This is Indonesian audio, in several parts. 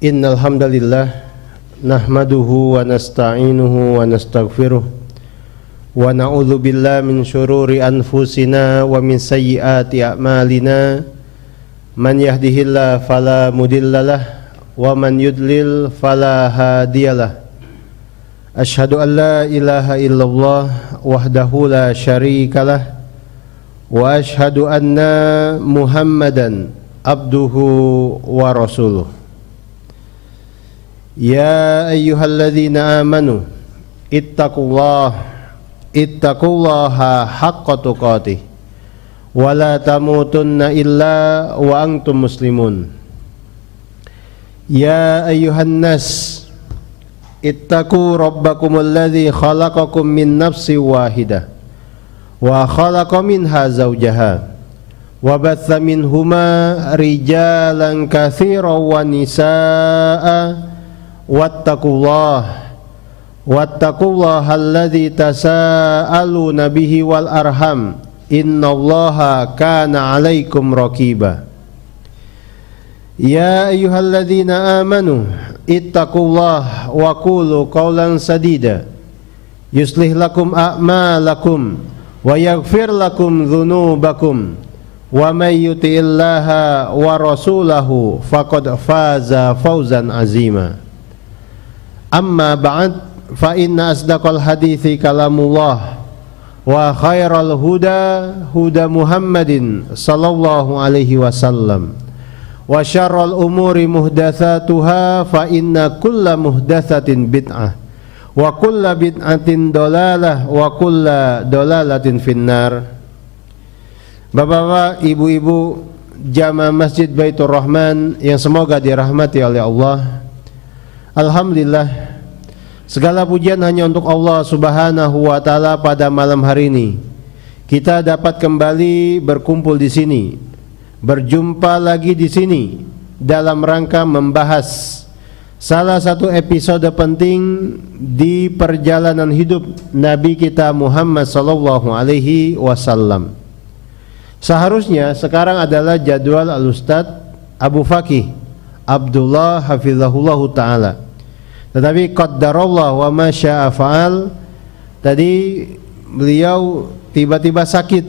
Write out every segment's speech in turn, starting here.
Innal hamdalillah nahmaduhu wa nasta'inuhu wa nastaghfiruh wa na'udzu billahi min syururi anfusina wa min sayyiati a'malina man yahdihillahu fala mudhillalah wa man yudlil fala hadiyalah. Asyhadu an la ilaha illallah wahdahu la syarikalah wa asyhadu anna Muhammadan abduhu wa rasuluh. Ya ayyuhalladzina amanu ittaqullaha haqqa tuqatih wa la tamutunna illa wa antum muslimun. Ya ayyuhan nas ittaqu rabbakumul ladzi khalaqakum min nafsin wahidah wa khalaqa minha zawjaha wa batha minhuma rijalan katsiran wa nisaa'a wattaqullaha alladzi tasaaluna bihi wal arham innallaha kana 'alaikum raqiba. Ya ayyuhalladzina amanu ittaqullaha wa qulu qawlan sadida yuslih lakum a'malakum wa yaghfir lakum dzunubakum wa may yuti'illaha wa rasulahu faqad faza fawzan azima. Amma ba'd, fa inna asdaqal hadithi kalamullah wa khairal huda huda Muhammadin sallallahu alaihi wasallam wa syarrul umuri muhdatsatuha fa inna kulla muhdatsatin bid'ah wa kulla bid'atin dalalah wa kulla dalalatin finnar. Bapak-bapak, ibu-ibu jamaah Masjid Baitur Rahman yang semoga dirahmati oleh Allah. Alhamdulillah, segala pujian hanya untuk Allah Subhanahu wa taala. Pada malam hari ini kita dapat kembali berkumpul di sini, berjumpa lagi di sini dalam rangka membahas salah satu episode penting di perjalanan hidup Nabi kita Muhammad sallallahu alaihi wasallam. Seharusnya sekarang adalah jadwal Al-Ustadz Abu Fakih Abdullah hafizahullahu ta'ala, tetapi qaddarallah wa ma syaa fa'al. Tadi beliau tiba-tiba sakit,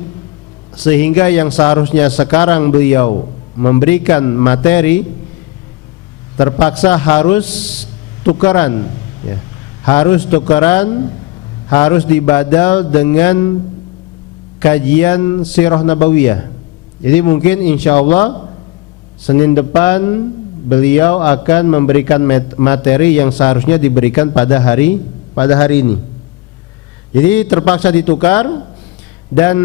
sehingga yang seharusnya sekarang beliau memberikan materi terpaksa harus tukeran, ya. Harus dibadal dengan kajian Sirah Nabawiyah. Jadi mungkin insyaallah Senin depan beliau akan memberikan materi yang seharusnya diberikan pada hari ini. Jadi terpaksa ditukar, dan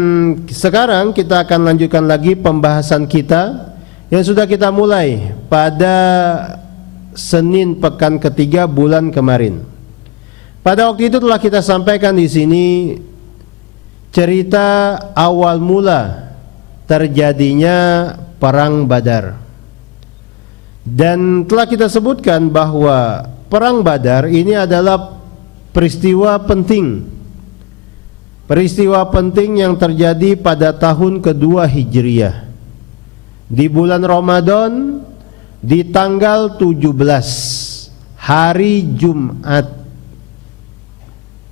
sekarang kita akan lanjutkan lagi pembahasan kita yang sudah kita mulai pada Senin pekan ketiga bulan kemarin. Pada waktu itu telah kita sampaikan di sini cerita awal mula terjadinya perang Badar. Dan telah kita sebutkan bahwa perang Badar ini adalah peristiwa penting yang terjadi pada tahun kedua Hijriah, di bulan Ramadan, di tanggal 17 hari Jumat.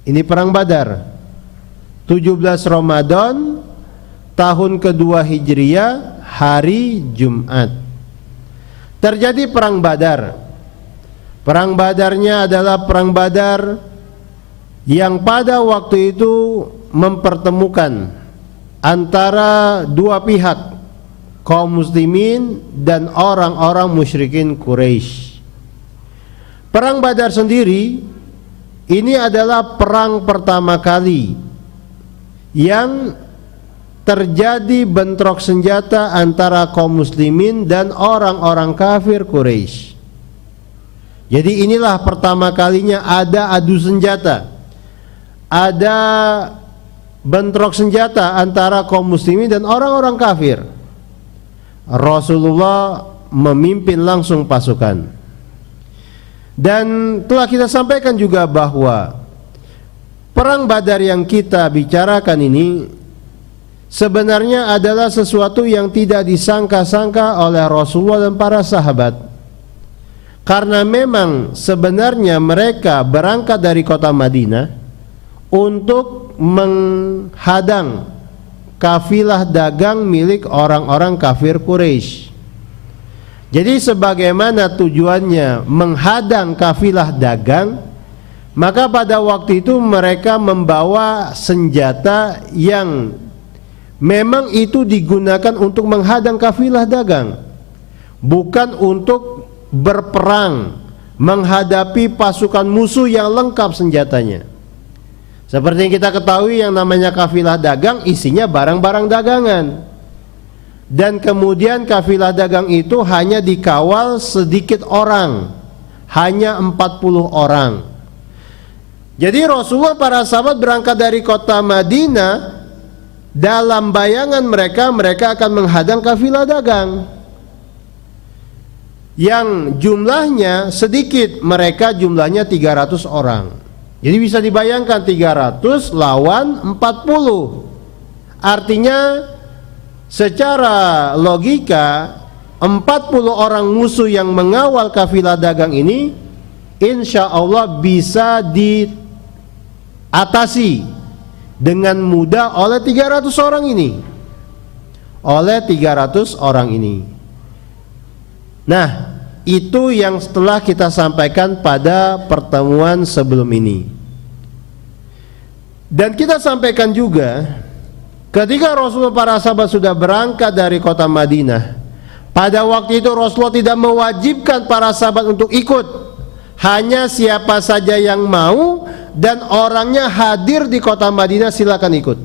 Ini perang Badar 17 Ramadan tahun kedua Hijriah, hari Jumat terjadi perang Badar. Perang Badarnya adalah perang Badar yang pada waktu itu mempertemukan antara dua pihak, kaum muslimin dan orang-orang musyrikin Quraisy. Perang Badar sendiri ini adalah perang pertama kali yang terjadi bentrok senjata antara kaum muslimin dan orang-orang kafir Quraisy. Jadi inilah pertama kalinya ada adu senjata, ada bentrok senjata antara kaum muslimin dan orang-orang kafir. Rasulullah memimpin langsung pasukan. Dan telah kita sampaikan juga bahwa perang Badar yang kita bicarakan ini sebenarnya adalah sesuatu yang tidak disangka-sangka oleh Rasulullah dan para sahabat. Karena memang sebenarnya mereka berangkat dari kota Madinah untuk menghadang kafilah dagang milik orang-orang kafir Quraisy. Jadi sebagaimana tujuannya menghadang kafilah dagang, maka pada waktu itu mereka membawa senjata yang memang itu digunakan untuk menghadang kafilah dagang, bukan untuk berperang menghadapi pasukan musuh yang lengkap senjatanya. Seperti yang kita ketahui, yang namanya kafilah dagang isinya barang-barang dagangan, dan kemudian kafilah dagang itu hanya dikawal sedikit orang, hanya 40 orang. Jadi Rasulullah, para sahabat berangkat dari kota Madinah, dalam bayangan mereka, mereka akan menghadang kafilah dagang yang jumlahnya sedikit, mereka jumlahnya 300 orang. Jadi bisa dibayangkan 300 lawan 40. Artinya secara logika 40 orang musuh yang mengawal kafilah dagang ini insya Allah bisa diatasi dengan mudah oleh 300 orang ini. Oleh 300 orang ini. Nah, itu yang setelah kita sampaikan pada pertemuan sebelum ini. Dan kita sampaikan juga ketika Rasulullah, para sahabat sudah berangkat dari kota Madinah, pada waktu itu Rasulullah tidak mewajibkan para sahabat untuk ikut. Hanya siapa saja yang mau dan orangnya hadir di kota Madinah silakan ikut.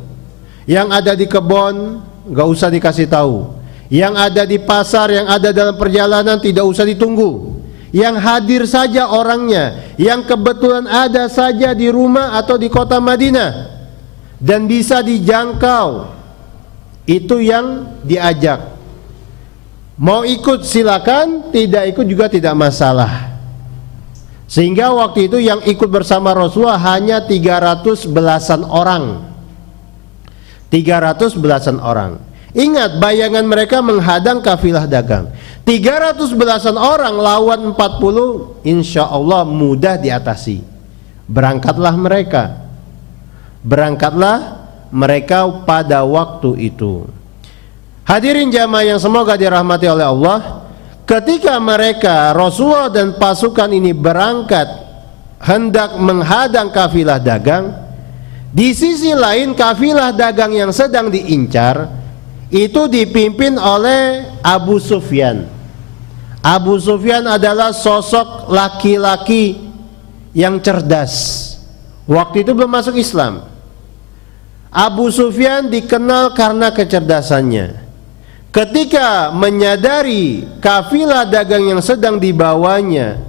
Yang ada di kebun gak usah dikasih tahu. Yang ada di pasar, yang ada dalam perjalanan tidak usah ditunggu. Yang hadir saja orangnya, yang kebetulan ada saja di rumah atau di kota Madinah dan bisa dijangkau, itu yang diajak. Mau ikut silakan, tidak ikut juga tidak masalah. Sehingga waktu itu yang ikut bersama Rasulullah hanya 300 belasan orang. 300 belasan orang. Ingat, bayangan mereka menghadang kafilah dagang. 300 belasan orang lawan 40, insya Allah mudah diatasi. Berangkatlah mereka. Berangkatlah mereka pada waktu itu. Hadirin jamaah yang semoga dirahmati oleh Allah, ketika mereka, Rasulullah dan pasukan ini berangkat hendak menghadang kafilah dagang, di sisi lain kafilah dagang yang sedang diincar itu dipimpin oleh Abu Sufyan. Abu Sufyan adalah sosok laki-laki yang cerdas. Waktu itu belum masuk Islam. Abu Sufyan dikenal karena kecerdasannya. Ketika menyadari kafilah dagang yang sedang dibawanya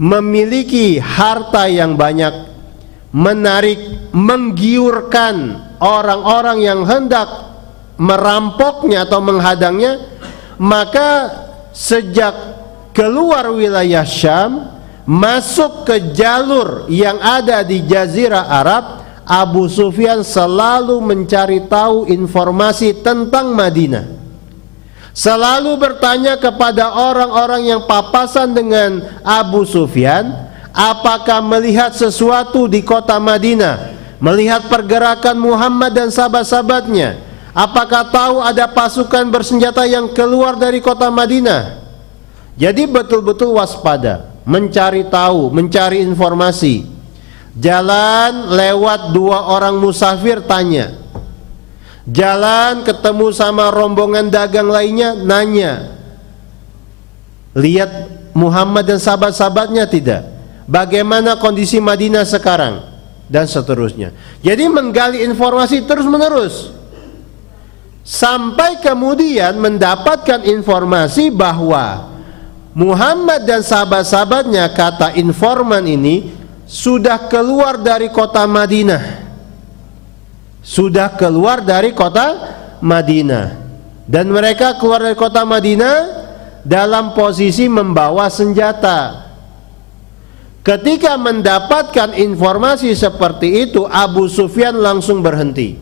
memiliki harta yang banyak, menarik, menggiurkan orang-orang yang hendak merampoknya atau menghadangnya, maka sejak keluar wilayah Syam masuk ke jalur yang ada di Jazirah Arab, Abu Sufyan selalu mencari tahu informasi tentang Madinah, selalu bertanya kepada orang-orang yang papasan dengan Abu Sufyan, apakah melihat sesuatu di kota Madinah, melihat pergerakan Muhammad dan sahabat-sahabatnya, apakah tahu ada pasukan bersenjata yang keluar dari kota Madinah. Jadi betul-betul waspada, mencari tahu, mencari informasi. Jalan lewat 2 orang musafir, tanya. Jalan ketemu sama rombongan dagang lainnya, nanya. Lihat Muhammad dan sahabat-sahabatnya tidak? Bagaimana kondisi Madinah sekarang? Dan seterusnya. Jadi menggali informasi terus menerus, sampai kemudian mendapatkan informasi bahwa Muhammad dan sahabat-sahabatnya, kata informan ini, sudah keluar dari kota Madinah. Sudah keluar dari kota Madinah. Dan mereka keluar dari kota Madinah dalam posisi membawa senjata. Ketika mendapatkan informasi seperti itu, Abu Sufyan langsung berhenti.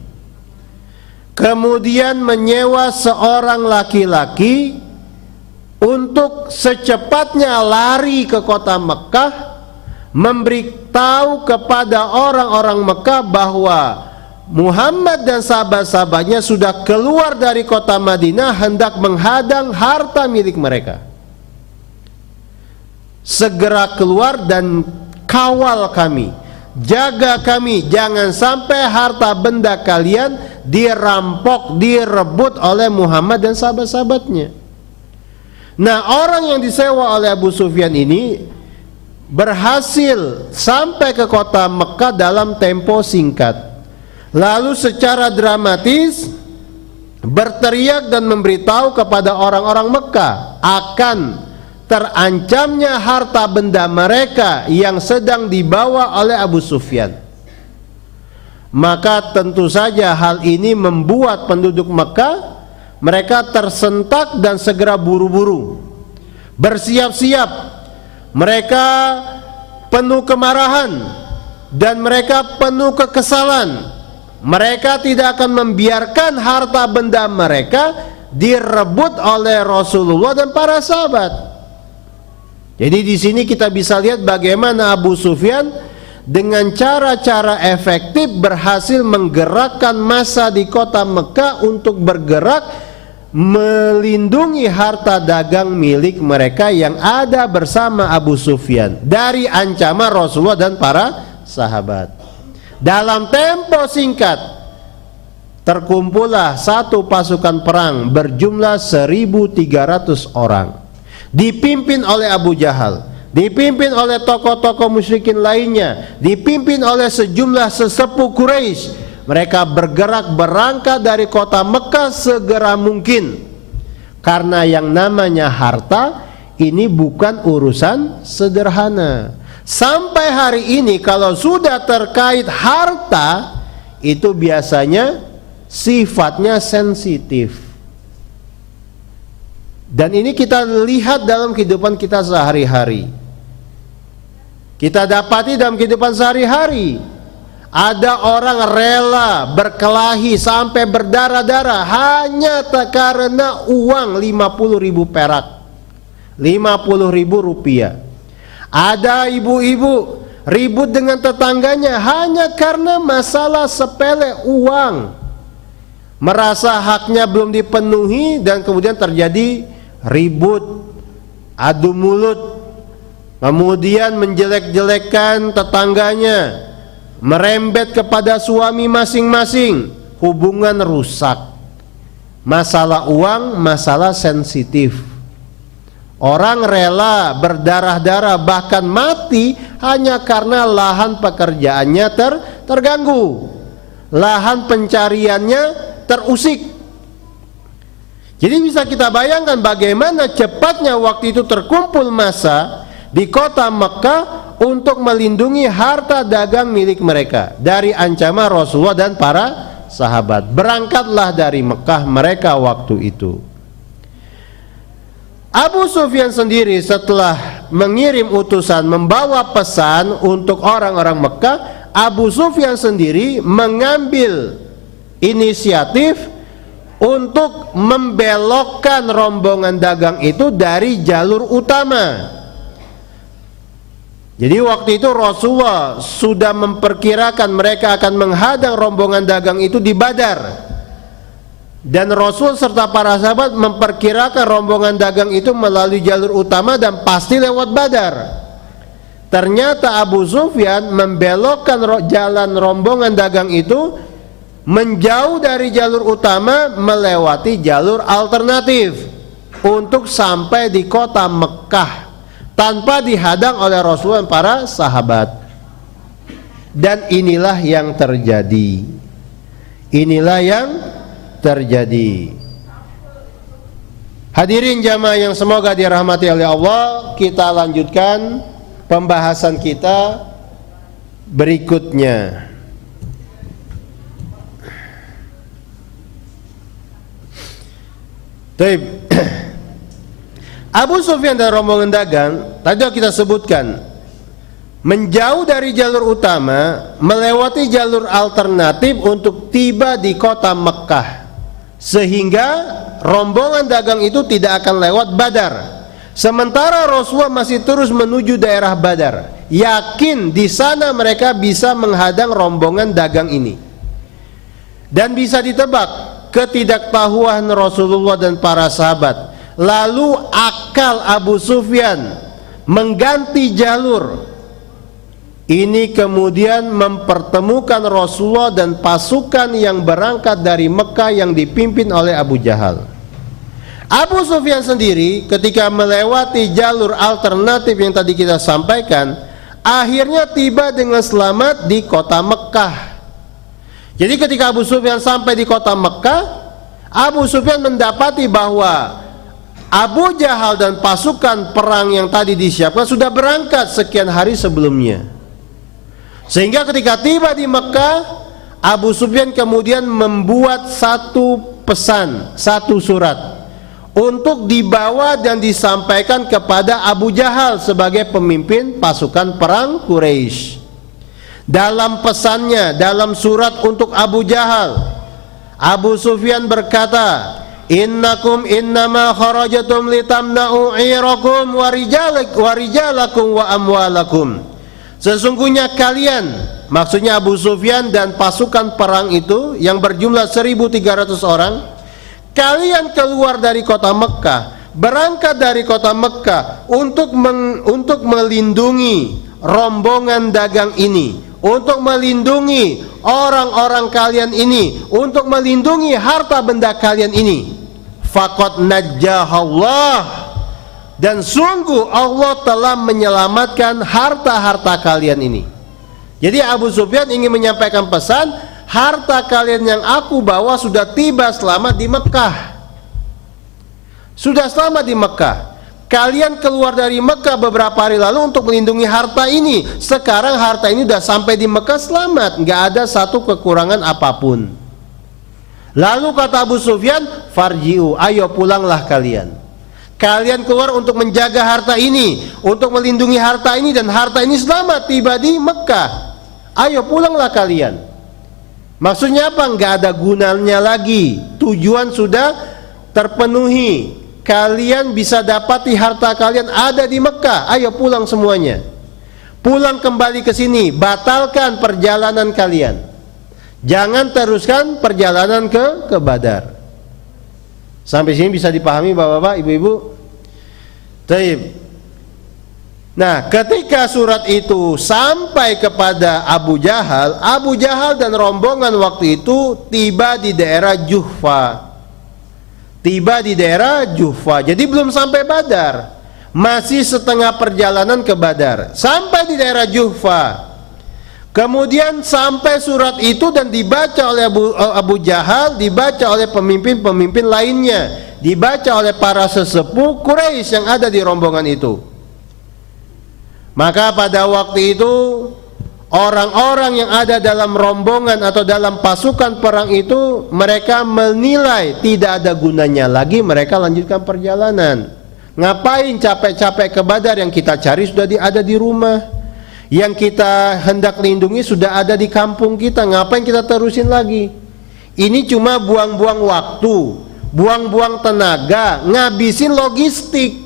Kemudian menyewa seorang laki-laki untuk secepatnya lari ke kota Mekah, memberitahu kepada orang-orang Mekah bahwa Muhammad dan sahabat-sahabatnya sudah keluar dari kota Madinah hendak menghadang harta milik mereka. Segera keluar dan kawal kami, jaga kami, jangan sampai harta benda kalian dirampok, direbut oleh Muhammad dan sahabat-sahabatnya. Nah, orang yang disewa oleh Abu Sufyan ini berhasil sampai ke kota Mekah dalam tempo singkat. Lalu secara dramatis berteriak dan memberitahu kepada orang-orang Mekah akan terancamnya harta benda mereka yang sedang dibawa oleh Abu Sufyan. Maka tentu saja hal ini membuat penduduk Mekah mereka tersentak dan segera buru-buru bersiap-siap. Mereka penuh kemarahan dan mereka penuh kekesalan. Mereka tidak akan membiarkan harta benda mereka direbut oleh Rasulullah dan para sahabat. Jadi di sini kita bisa lihat bagaimana Abu Sufyan dengan cara-cara efektif berhasil menggerakkan massa di kota Mekah untuk bergerak melindungi harta dagang milik mereka yang ada bersama Abu Sufyan dari ancaman Rasulullah dan para sahabat. Dalam tempo singkat terkumpullah satu pasukan perang berjumlah 1.300 orang, dipimpin oleh Abu Jahal, dipimpin oleh tokoh-tokoh musyrikin lainnya, dipimpin oleh sejumlah sesepuh Quraisy. Mereka bergerak berangkat dari kota Mekah segera mungkin, karena yang namanya harta ini bukan urusan sederhana. Sampai hari ini kalau sudah terkait harta itu biasanya sifatnya sensitif. Dan ini kita lihat dalam kehidupan kita sehari-hari. Kita dapati dalam kehidupan sehari-hari ada orang rela berkelahi sampai berdarah-darah hanya karena uang 50.000 perak, 50.000 rupiah. Ada ibu-ibu ribut dengan tetangganya hanya karena masalah sepele uang, merasa haknya belum dipenuhi dan kemudian terjadi ribut, adu mulut, kemudian menjelek-jelekan tetangganya, merembet kepada suami masing-masing, hubungan rusak. Masalah uang, masalah sensitif. Orang rela berdarah-darah bahkan mati hanya karena lahan pekerjaannya terganggu, lahan pencariannya terusik. Jadi bisa kita bayangkan bagaimana cepatnya waktu itu terkumpul massa di kota Mekah untuk melindungi harta dagang milik mereka dari ancaman Rasulullah dan para sahabat. Berangkatlah dari Mekah mereka waktu itu. Abu Sufyan sendiri setelah mengirim utusan membawa pesan untuk orang-orang Mekah, Abu Sufyan sendiri mengambil inisiatif untuk membelokkan rombongan dagang itu dari jalur utama. Jadi waktu itu Rasulullah sudah memperkirakan mereka akan menghadang rombongan dagang itu di Badar. Dan Rasul serta para sahabat memperkirakan rombongan dagang itu melalui jalur utama dan pasti lewat Badar. Ternyata Abu Sufyan membelokkan jalan rombongan dagang itu menjauh dari jalur utama melewati jalur alternatif untuk sampai di kota Mekah tanpa dihadang oleh Rasulullah dan para sahabat. Dan inilah yang terjadi. Inilah yang terjadi. Hadirin jamaah yang semoga dirahmati oleh Allah, kita lanjutkan pembahasan kita berikutnya. Baik. Abu Sufyan dan rombongan dagang tadi kita sebutkan menjauh dari jalur utama melewati jalur alternatif untuk tiba di kota Mekah, sehingga rombongan dagang itu tidak akan lewat Badar. Sementara Rasulullah masih terus menuju daerah Badar, yakin di sana mereka bisa menghadang rombongan dagang ini. Dan bisa ditebak ketidaktahuan Rasulullah dan para sahabat. Lalu akal Abu Sufyan mengganti jalur. Ini kemudian mempertemukan Rasulullah dan pasukan yang berangkat dari Mekah yang dipimpin oleh Abu Jahal. Abu Sufyan sendiri ketika melewati jalur alternatif yang tadi kita sampaikan, akhirnya tiba dengan selamat di kota Mekah. Jadi ketika Abu Sufyan sampai di kota Mekah, Abu Sufyan mendapati bahwa Abu Jahal dan pasukan perang yang tadi disiapkan sudah berangkat sekian hari sebelumnya. Sehingga ketika tiba di Mekah, Abu Sufyan kemudian membuat satu pesan, satu surat untuk dibawa dan disampaikan kepada Abu Jahal sebagai pemimpin pasukan perang Quraisy. Dalam pesannya, dalam surat untuk Abu Jahal, Abu Sufyan berkata, "Innakum innama kharajatum litamna'u 'irakum wa rijalakum wa amwalakum." Sesungguhnya kalian, maksudnya Abu Sufyan dan pasukan perang itu yang berjumlah 1.300 orang, kalian keluar dari kota Mekah, berangkat dari kota Mekah untuk melindungi rombongan dagang ini, untuk melindungi orang-orang kalian ini, untuk melindungi harta benda kalian ini. Faqad najjahallah, dan sungguh Allah telah menyelamatkan harta-harta kalian ini. Jadi Abu Sufyan ingin menyampaikan pesan, harta kalian yang aku bawa sudah tiba selamat di Mekah. Sudah selamat di Mekah. Kalian keluar dari Mekah beberapa hari lalu untuk melindungi harta ini. Sekarang harta ini sudah sampai di Mekah selamat, nggak ada satu kekurangan apapun. Lalu kata Abu Sufyan, farji'u, ayo pulanglah kalian. Kalian keluar untuk menjaga harta ini, untuk melindungi harta ini, dan harta ini selamat tiba di Mekah. Ayo pulanglah kalian. Maksudnya apa? Nggak ada gunanya lagi. Tujuan sudah terpenuhi. Kalian bisa dapati harta kalian ada di Mekah. Ayo pulang semuanya. Pulang kembali ke sini. Batalkan perjalanan kalian. Jangan teruskan perjalanan ke Badar. Sampai sini bisa dipahami Bapak-bapak, Ibu-ibu? Taib. Nah, ketika surat itu sampai kepada Abu Jahal dan rombongan waktu itu tiba di daerah Juhfa. Jadi belum sampai Badar. Masih setengah perjalanan ke Badar. Sampai di daerah Juhfa. Kemudian sampai surat itu dan dibaca oleh Abu Jahal, dibaca oleh pemimpin-pemimpin lainnya, dibaca oleh para sesepuh Quraisy yang ada di rombongan itu. Maka pada waktu itu orang-orang yang ada dalam rombongan atau dalam pasukan perang itu, mereka menilai tidak ada gunanya lagi mereka lanjutkan perjalanan. Ngapain capek-capek ke Badar, yang kita cari sudah ada di rumah. Yang kita hendak lindungi sudah ada di kampung kita, ngapain kita terusin lagi? Ini cuma buang-buang waktu, buang-buang tenaga, ngabisin logistik.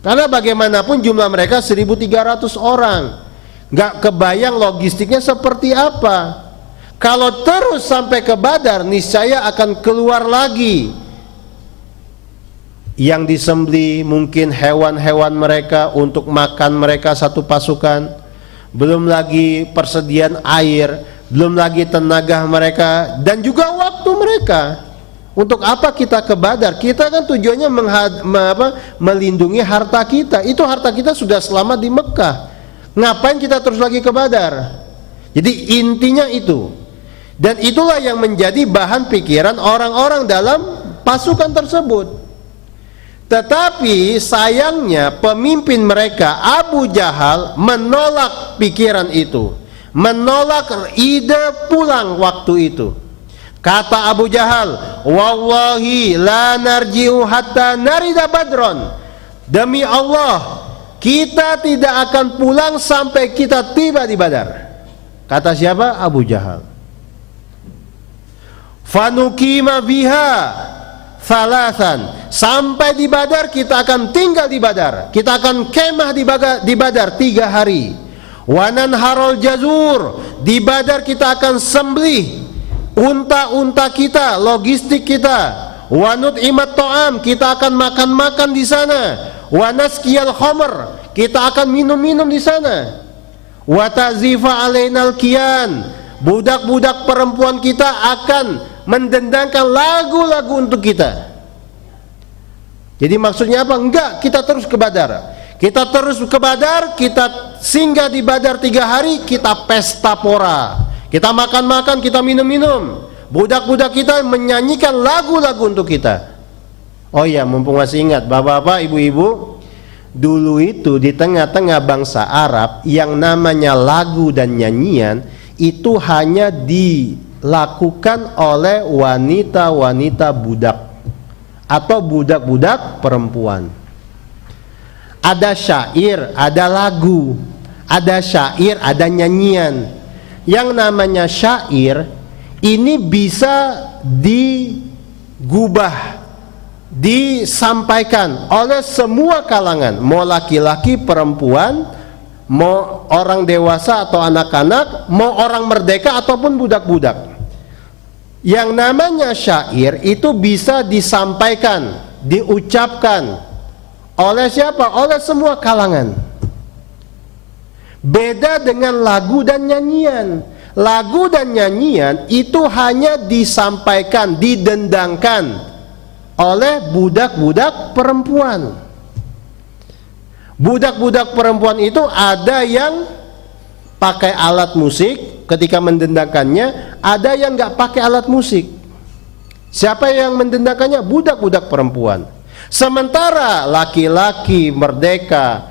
Karena bagaimanapun jumlah mereka 1.300 orang. Nggak kebayang logistiknya seperti apa. Kalau terus sampai ke Badar, niscaya akan keluar lagi yang disembelih mungkin hewan-hewan mereka untuk makan mereka satu pasukan. Belum lagi persediaan air, belum lagi tenaga mereka dan juga waktu mereka. Untuk apa kita ke Badar? Kita kan tujuannya melindungi harta kita. Itu harta kita sudah selamat di Mekah. Ngapain kita terus lagi ke Badar? Jadi intinya itu. Dan itulah yang menjadi bahan pikiran orang-orang dalam pasukan tersebut. Tetapi sayangnya pemimpin mereka Abu Jahal menolak pikiran itu, menolak ide pulang waktu itu. Kata Abu Jahal, "Wallahi la narji'u hatta narida Badron." Demi Allah, kita tidak akan pulang sampai kita tiba di Badar. Kata siapa? Abu Jahal. Fanukima biha thalathan. Sampai di Badar kita akan tinggal di Badar. Kita akan kemah di Badar 3 hari. Wa nanharul jazur. Di Badar kita akan sembelih unta-unta kita, logistik kita. Wa nut'imat ta'am, kita akan makan-makan di sana. Wa naskiyal khamr, kita akan minum-minum di sana. Wa ta'zifa alainal kiyan, budak-budak perempuan kita akan mendendangkan lagu-lagu untuk kita. Jadi maksudnya apa? Enggak, kita terus ke Badar. Kita terus ke Badar, kita singgah di Badar 3 hari, kita pesta pora. Kita makan-makan, kita minum-minum. Budak-budak kita menyanyikan lagu-lagu untuk kita. Oh ya, mumpung masih ingat, bapak-bapak, ibu-ibu, dulu itu di tengah-tengah bangsa Arab yang namanya lagu dan nyanyian itu hanya dilakukan oleh wanita-wanita budak atau budak-budak perempuan. Ada syair, ada lagu, ada syair, ada nyanyian. Yang namanya syair ini bisa digubah, disampaikan oleh semua kalangan, mau laki-laki, perempuan, mau orang dewasa atau anak-anak, mau orang merdeka ataupun budak-budak. Yang namanya syair itu bisa disampaikan, diucapkan oleh siapa? Oleh semua kalangan. Beda dengan lagu dan nyanyian. Lagu dan nyanyian itu hanya disampaikan, didendangkan oleh budak-budak perempuan. Budak-budak perempuan itu ada yang pakai alat musik ketika mendendangkannya, ada yang nggak pakai alat musik. Siapa yang mendendangkannya? Budak-budak perempuan. Sementara laki-laki merdeka,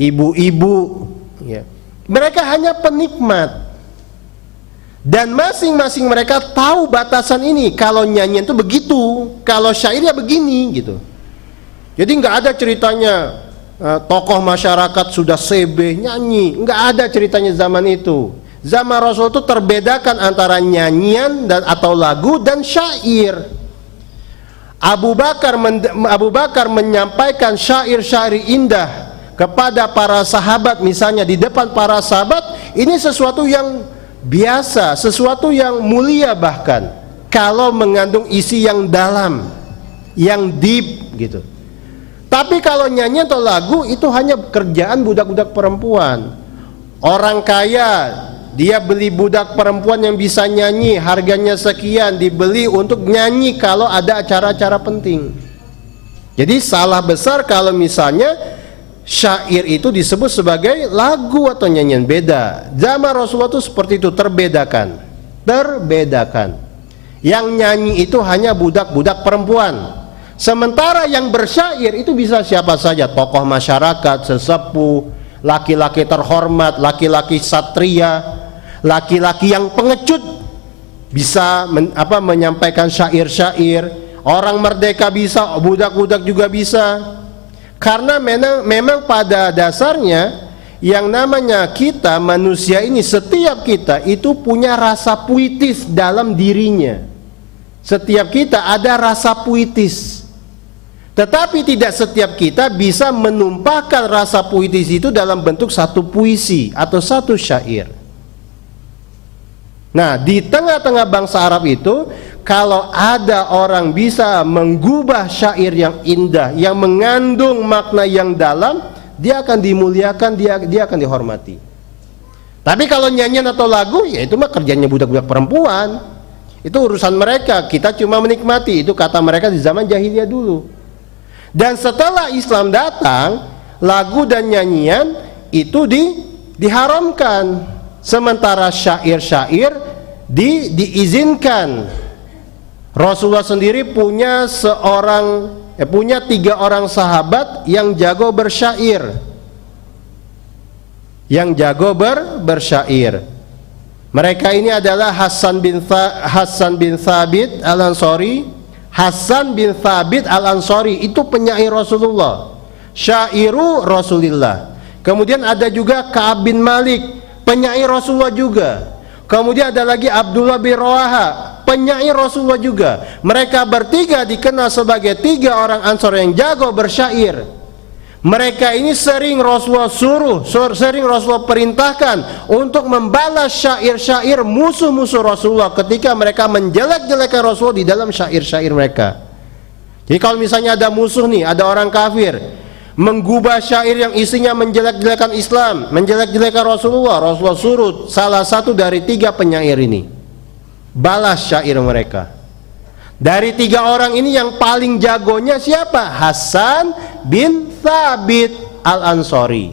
ibu-ibu, ya, mereka hanya penikmat. Dan masing-masing mereka tahu batasan ini. Kalau nyanyian itu begitu, kalau syairnya begini gitu. Jadi nggak ada ceritanya tokoh masyarakat sudah sebe nyanyi, nggak ada ceritanya zaman itu. Zaman Rasul itu terbedakan antara nyanyian dan atau lagu dan syair. Abu Bakar menyampaikan syair-syair indah kepada para sahabat, misalnya di depan para sahabat, ini sesuatu yang biasa, sesuatu yang mulia, bahkan kalau mengandung isi yang dalam, yang deep gitu. Tapi kalau nyanyian atau lagu itu hanya kerjaan budak-budak perempuan. Orang kaya dia beli budak perempuan yang bisa nyanyi, harganya sekian, dibeli untuk nyanyi kalau ada acara-acara penting. Jadi salah besar kalau misalnya syair itu disebut sebagai lagu atau nyanyian. Beda. Zaman Rasulullah itu seperti itu, terbedakan. Yang nyanyi itu hanya budak-budak perempuan. Sementara yang bersyair itu bisa siapa saja, tokoh masyarakat, sesepuh, laki-laki terhormat, laki-laki satria, laki-laki yang pengecut bisa menyampaikan syair-syair. Orang merdeka bisa, budak-budak juga bisa. Karena memang pada dasarnya yang namanya kita manusia ini, setiap kita itu punya rasa puitis dalam dirinya. Setiap kita ada rasa puitis. Tetapi tidak setiap kita bisa menumpahkan rasa puitis itu dalam bentuk satu puisi atau satu syair. Nah, di tengah-tengah bangsa Arab itu, kalau ada orang bisa menggubah syair yang indah, yang mengandung makna yang dalam, dia akan dimuliakan, dia akan dihormati. Tapi kalau nyanyian atau lagu, ya itu mah kerjanya budak-budak perempuan. Itu urusan mereka, kita cuma menikmati. Itu kata mereka di zaman jahiliyah dulu. Dan setelah Islam datang, lagu dan nyanyian itu diharamkan. Sementara syair-syair diizinkan. Rasulullah sendiri punya 3 orang sahabat yang jago bersyair. Bersyair. Mereka ini adalah Hasan bin Thabit Al-Ansari. Hasan bin Thabit Al-Ansari itu penyair Rasulullah, syairu Rasulillah. Kemudian ada juga Ka'ab bin Malik, penyair Rasulullah juga. Kemudian ada lagi Abdullah bin Rawaha, penyair Rasulullah juga. Mereka bertiga dikenal sebagai 3 orang Ansor yang jago bersyair. Mereka ini sering Rasulullah sering Rasulullah perintahkan untuk membalas syair-syair musuh-musuh Rasulullah ketika mereka menjelek-jelekan Rasulullah di dalam syair-syair mereka. Jadi kalau misalnya ada musuh nih, ada orang kafir menggubah syair yang isinya menjelek-jelekan Islam, menjelek-jelekan Rasulullah, Rasulullah suruh salah satu dari 3 penyair ini balas syair mereka. Dari 3 orang ini yang paling jagonya siapa? Hasan bin Thabit Al-Ansari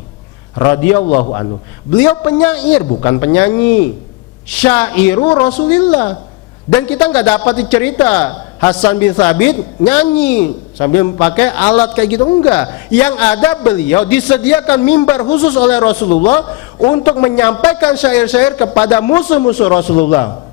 radhiyallahu anhu. Beliau penyair, bukan penyanyi. Syairu Rasulillah. Dan kita nggak dapat cerita Hasan bin Thabit nyanyi sambil pakai alat kayak gitu, enggak. Yang ada beliau disediakan mimbar khusus oleh Rasulullah untuk menyampaikan syair-syair kepada musuh-musuh Rasulullah.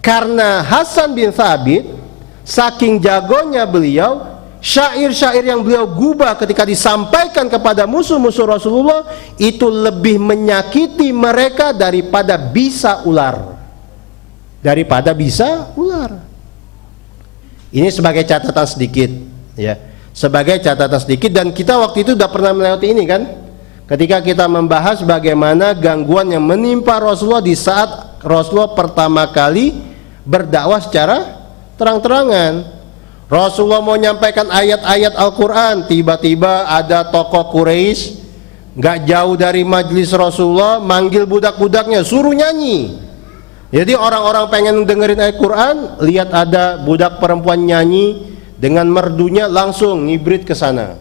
Karena Hasan bin Thabit saking jagonya beliau, syair-syair yang beliau gubah ketika disampaikan kepada musuh-musuh Rasulullah itu lebih menyakiti mereka daripada bisa ular. Ini sebagai catatan sedikit, ya. Sebagai catatan sedikit, dan kita waktu itu sudah pernah melewati ini kan? Ketika kita membahas bagaimana gangguan yang menimpa Rasulullah di saat Rasulullah pertama kali berdakwah secara terang-terangan. Rasulullah mau menyampaikan ayat-ayat Al-Quran, tiba-tiba ada tokoh Quraisy gak jauh dari majelis Rasulullah manggil budak-budaknya, suruh nyanyi. Jadi orang-orang pengen dengerin ayat Quran, lihat ada budak perempuan nyanyi dengan merdunya, langsung ngibrit ke sana.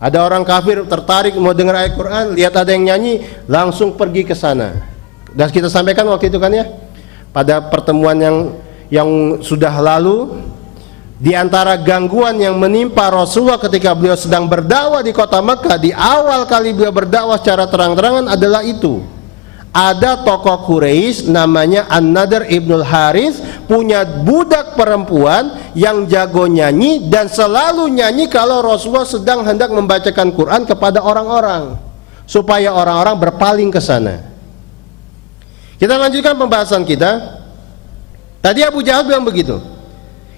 Ada orang kafir tertarik mau dengar ayat Quran, lihat ada yang nyanyi, langsung pergi ke sana. Dan kita sampaikan waktu itu kan ya, pada pertemuan yang sudah lalu, di antara gangguan yang menimpa Rasulullah ketika beliau sedang berdakwah di kota Mekah, di awal kali beliau berdakwah secara terang-terangan adalah itu. Ada tokoh Quraisy namanya An-Nadr ibnul Harith, punya budak perempuan yang jago nyanyi dan selalu nyanyi kalau Rasulullah sedang hendak membacakan Quran kepada orang-orang, supaya orang-orang berpaling ke sana. Kita lanjutkan pembahasan kita. Tadi Abu Jahal bilang begitu.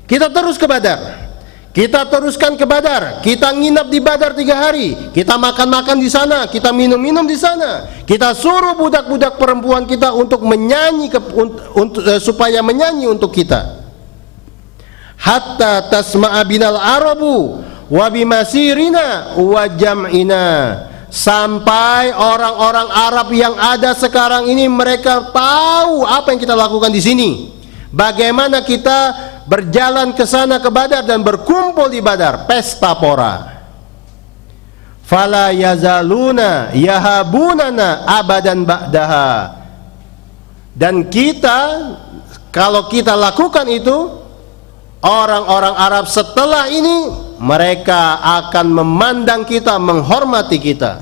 Kita terus ke Badar. Kita teruskan ke Badar. Kita nginap di Badar 3 hari. Kita makan-makan di sana, kita minum-minum di sana. Kita suruh budak-budak perempuan kita untuk menyanyi supaya menyanyi untuk kita. Hatta tasma'a binal arabu wa bimasirina wa jam'ina. Sampai orang-orang Arab yang ada sekarang ini mereka tahu apa yang kita lakukan di sini. Bagaimana kita berjalan ke sana ke Badar dan berkumpul di Badar, pesta pora. Fala yazaluna yahabunana abadan ba'daha. Dan kita, kalau kita lakukan itu, orang-orang Arab setelah ini mereka akan memandang kita, menghormati kita.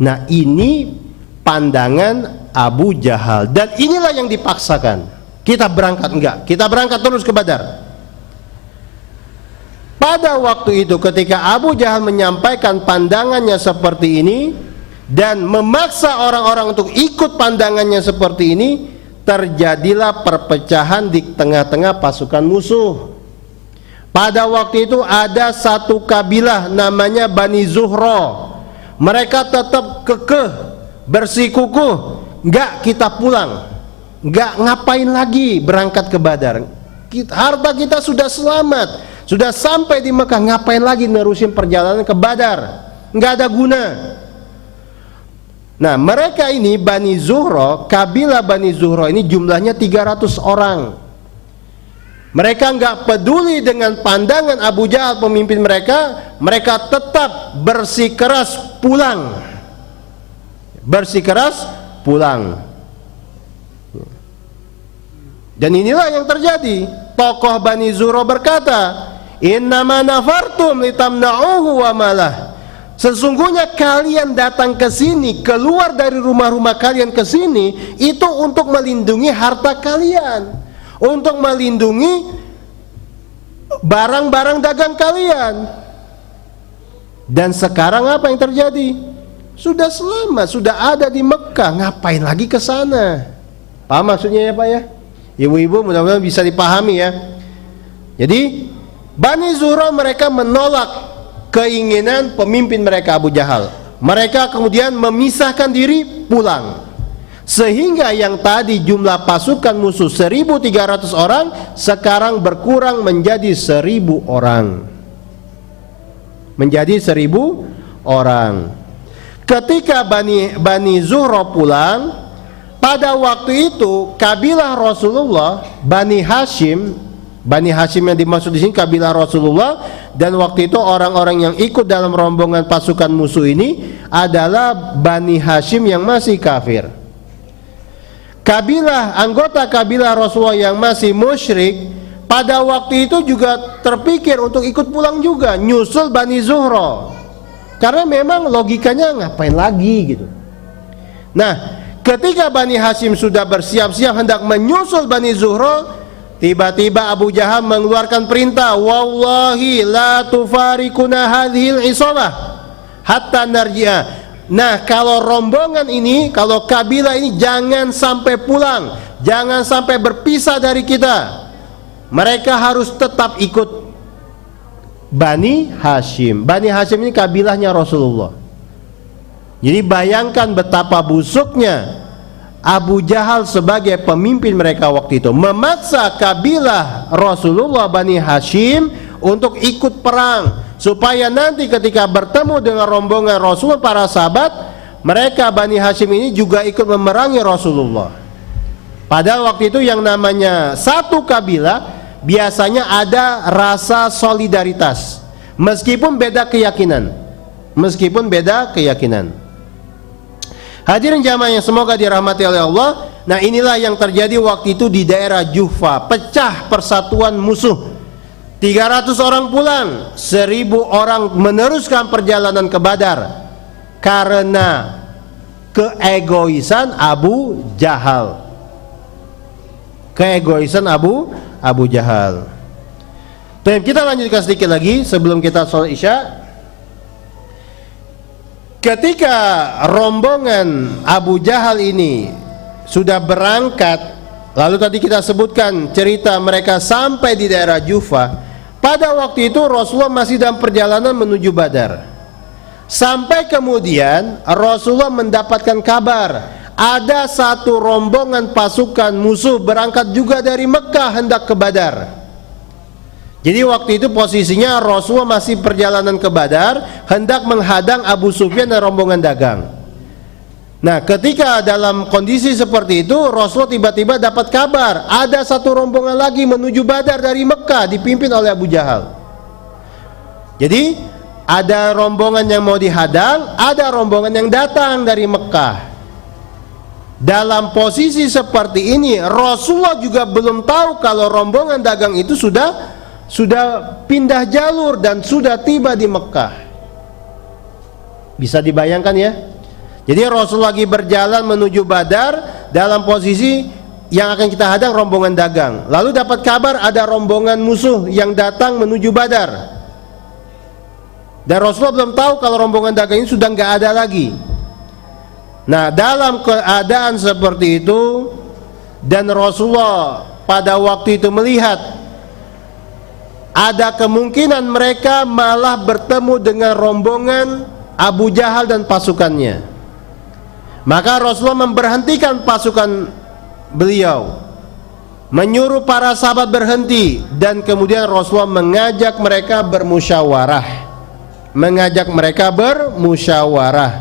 Nah, ini pandangan Abu Jahal, dan inilah yang dipaksakan. Kita berangkat enggak? Kita berangkat terus ke Badar. Pada waktu itu ketika Abu Jahal menyampaikan pandangannya seperti ini dan memaksa orang-orang untuk ikut pandangannya seperti ini, terjadilah perpecahan di tengah-tengah pasukan musuh. Pada waktu itu ada satu kabilah namanya Bani Zuhra. Mereka tetap kekeh, bersikukuh, enggak kita pulang. Enggak ngapain lagi berangkat ke Badar. Harta kita sudah selamat, sudah sampai di Mekah, ngapain lagi nerusin perjalanan ke Badar? Enggak ada guna. Nah, mereka ini Bani Zuhra, kabilah Bani Zuhra ini jumlahnya 300 orang. Mereka enggak peduli dengan pandangan Abu Jahal pemimpin mereka, mereka tetap bersikeras pulang. Bersikeras pulang. Dan inilah yang terjadi. Tokoh Bani Zuhra berkata, "Innama nafartum litamna'uhu wa malah." Sesungguhnya kalian datang ke sini, keluar dari rumah-rumah kalian ke sini itu untuk melindungi harta kalian, untuk melindungi barang-barang dagang kalian. Dan sekarang apa yang terjadi? Sudah selamat, sudah ada di Mekah, ngapain lagi ke sana? Paham maksudnya ya Pak ya? Ibu-ibu mudah-mudahan bisa dipahami ya. Jadi Bani Zuhra mereka menolak keinginan pemimpin mereka Abu Jahal. Mereka kemudian memisahkan diri pulang. Sehingga yang tadi jumlah pasukan musuh 1.300 orang sekarang berkurang menjadi 1.000 orang. Menjadi 1.000 orang. Ketika Bani Zuhra pulang, pada waktu itu kabilah Rasulullah Bani Hashim yang dimaksud di sini kabilah Rasulullah, dan waktu itu orang-orang yang ikut dalam rombongan pasukan musuh ini adalah Bani Hashim yang masih kafir. Anggota kabilah Rasulullah yang masih musyrik pada waktu itu juga terpikir untuk ikut pulang juga, nyusul Bani Zuhra. Karena memang logikanya ngapain lagi gitu. Nah, ketika Bani Hashim sudah bersiap-siap hendak menyusul Bani Zuhra, tiba-tiba Abu Jahal mengeluarkan perintah, wallahi la tufarikuna hadhil isabah hatta narji'a. Nah, kalau rombongan ini, kalau kabilah ini jangan sampai pulang, jangan sampai berpisah dari kita. Mereka harus tetap ikut Bani Hashim. Bani Hashim ini kabilahnya Rasulullah. Jadi bayangkan betapa busuknya Abu Jahal sebagai pemimpin mereka waktu itu, memaksa kabilah Rasulullah Bani Hashim untuk ikut perang, supaya nanti ketika bertemu dengan rombongan Rasul, para sahabat, mereka Bani Hashim ini juga ikut memerangi Rasulullah. Padahal waktu itu yang namanya satu kabilah biasanya ada rasa solidaritas, meskipun beda keyakinan. Hadirin jamaah yang semoga dirahmati oleh Allah. Nah, inilah yang terjadi waktu itu di daerah Juhfa, pecah persatuan musuh. 300 orang pulang, 1.000 orang meneruskan perjalanan ke Badar karena keegoisan Abu Jahal. Abu Jahal. Kita lanjutkan sedikit lagi sebelum kita sholat Isya. Ketika rombongan Abu Jahal ini sudah berangkat, lalu tadi kita sebutkan cerita mereka sampai di daerah Juhfa. Pada waktu itu Rasulullah masih dalam perjalanan menuju Badar. Sampai kemudian Rasulullah mendapatkan kabar ada satu rombongan pasukan musuh berangkat juga dari Mekah hendak ke Badar. Jadi waktu itu posisinya Rasulullah masih perjalanan ke Badar, hendak menghadang Abu Sufyan dan rombongan dagang. Nah, ketika dalam kondisi seperti itu, Rasulullah tiba-tiba dapat kabar ada satu rombongan lagi menuju Badar dari Mekah dipimpin oleh Abu Jahal. Jadi ada rombongan yang mau dihadang, ada rombongan yang datang dari Mekah. Dalam posisi seperti ini, Rasulullah juga belum tahu kalau rombongan dagang itu sudah pindah jalur dan sudah tiba di Mekah. Bisa dibayangkan ya? Jadi Rasul lagi berjalan menuju Badar dalam posisi yang akan kita hadang rombongan dagang. Lalu dapat kabar ada rombongan musuh yang datang menuju Badar. Dan Rasulullah belum tahu kalau rombongan dagang ini sudah nggak ada lagi. Nah, dalam keadaan seperti itu, dan Rasulullah pada waktu itu melihat ada kemungkinan mereka malah bertemu dengan rombongan Abu Jahal dan pasukannya. Maka Rasulullah memberhentikan pasukan beliau, menyuruh para sahabat berhenti, dan kemudian Rasulullah mengajak mereka bermusyawarah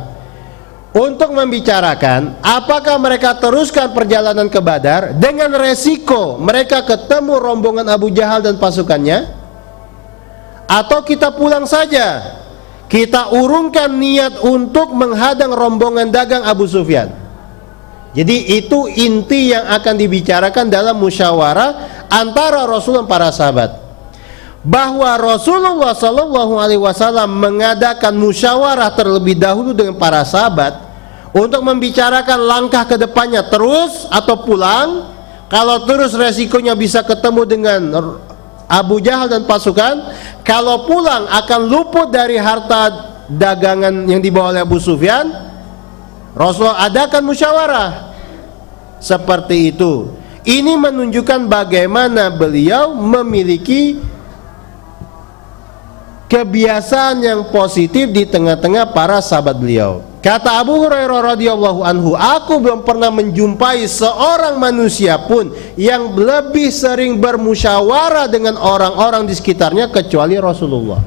untuk membicarakan apakah mereka teruskan perjalanan ke Badar dengan resiko mereka ketemu rombongan Abu Jahal dan pasukannya, atau kita pulang saja, kita urungkan niat untuk menghadang rombongan dagang Abu Sufyan. Jadi itu inti yang akan dibicarakan dalam musyawarah antara Rasulullah dan para sahabat, bahwa Rasulullah SAW mengadakan musyawarah terlebih dahulu dengan para sahabat untuk membicarakan langkah ke depannya, terus atau pulang. Kalau terus resikonya bisa ketemu dengan Abu Jahal dan pasukan, kalau pulang akan luput dari harta dagangan yang dibawa oleh Abu Sufyan. Rasulullah adakan musyawarah seperti itu. Ini menunjukkan bagaimana beliau memiliki kebiasaan yang positif di tengah-tengah para sahabat beliau. Kata Abu Hurairah radhiyallahu anhu, aku belum pernah menjumpai seorang manusia pun yang lebih sering bermusyawarah dengan orang-orang di sekitarnya kecuali Rasulullah.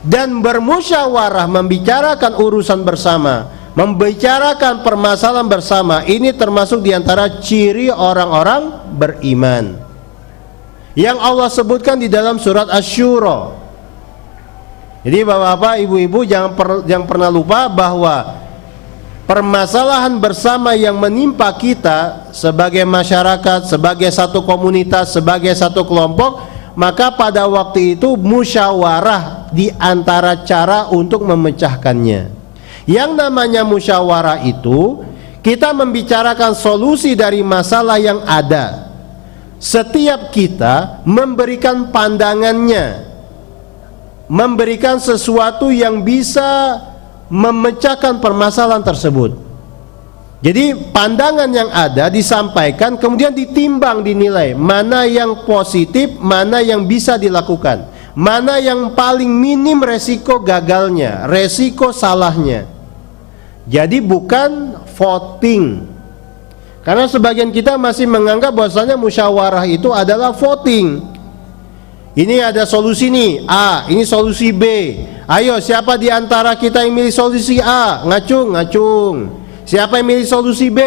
Dan bermusyawarah, membicarakan urusan bersama, membicarakan permasalahan bersama, ini termasuk diantara ciri orang-orang beriman yang Allah sebutkan di dalam surat Asy-Syura. Jadi bapak-bapak, ibu-ibu jangan pernah lupa bahwa permasalahan bersama yang menimpa kita sebagai masyarakat, sebagai satu komunitas, sebagai satu kelompok, maka pada waktu itu musyawarah di antara cara untuk memecahkannya. Yang namanya musyawarah itu, kita membicarakan solusi dari masalah yang ada. Setiap kita memberikan pandangannya, memberikan sesuatu yang bisa memecahkan permasalahan tersebut. Jadi pandangan yang ada disampaikan, kemudian ditimbang, dinilai mana yang positif, mana yang bisa dilakukan, mana yang paling minim resiko gagalnya, resiko salahnya. Jadi bukan voting, karena sebagian kita masih menganggap bahwasanya musyawarah itu adalah voting. Ini ada solusi nih A, ini solusi B. Ayo, siapa di antara kita yang milih solusi A? Ngacung, ngacung. Siapa yang milih solusi B?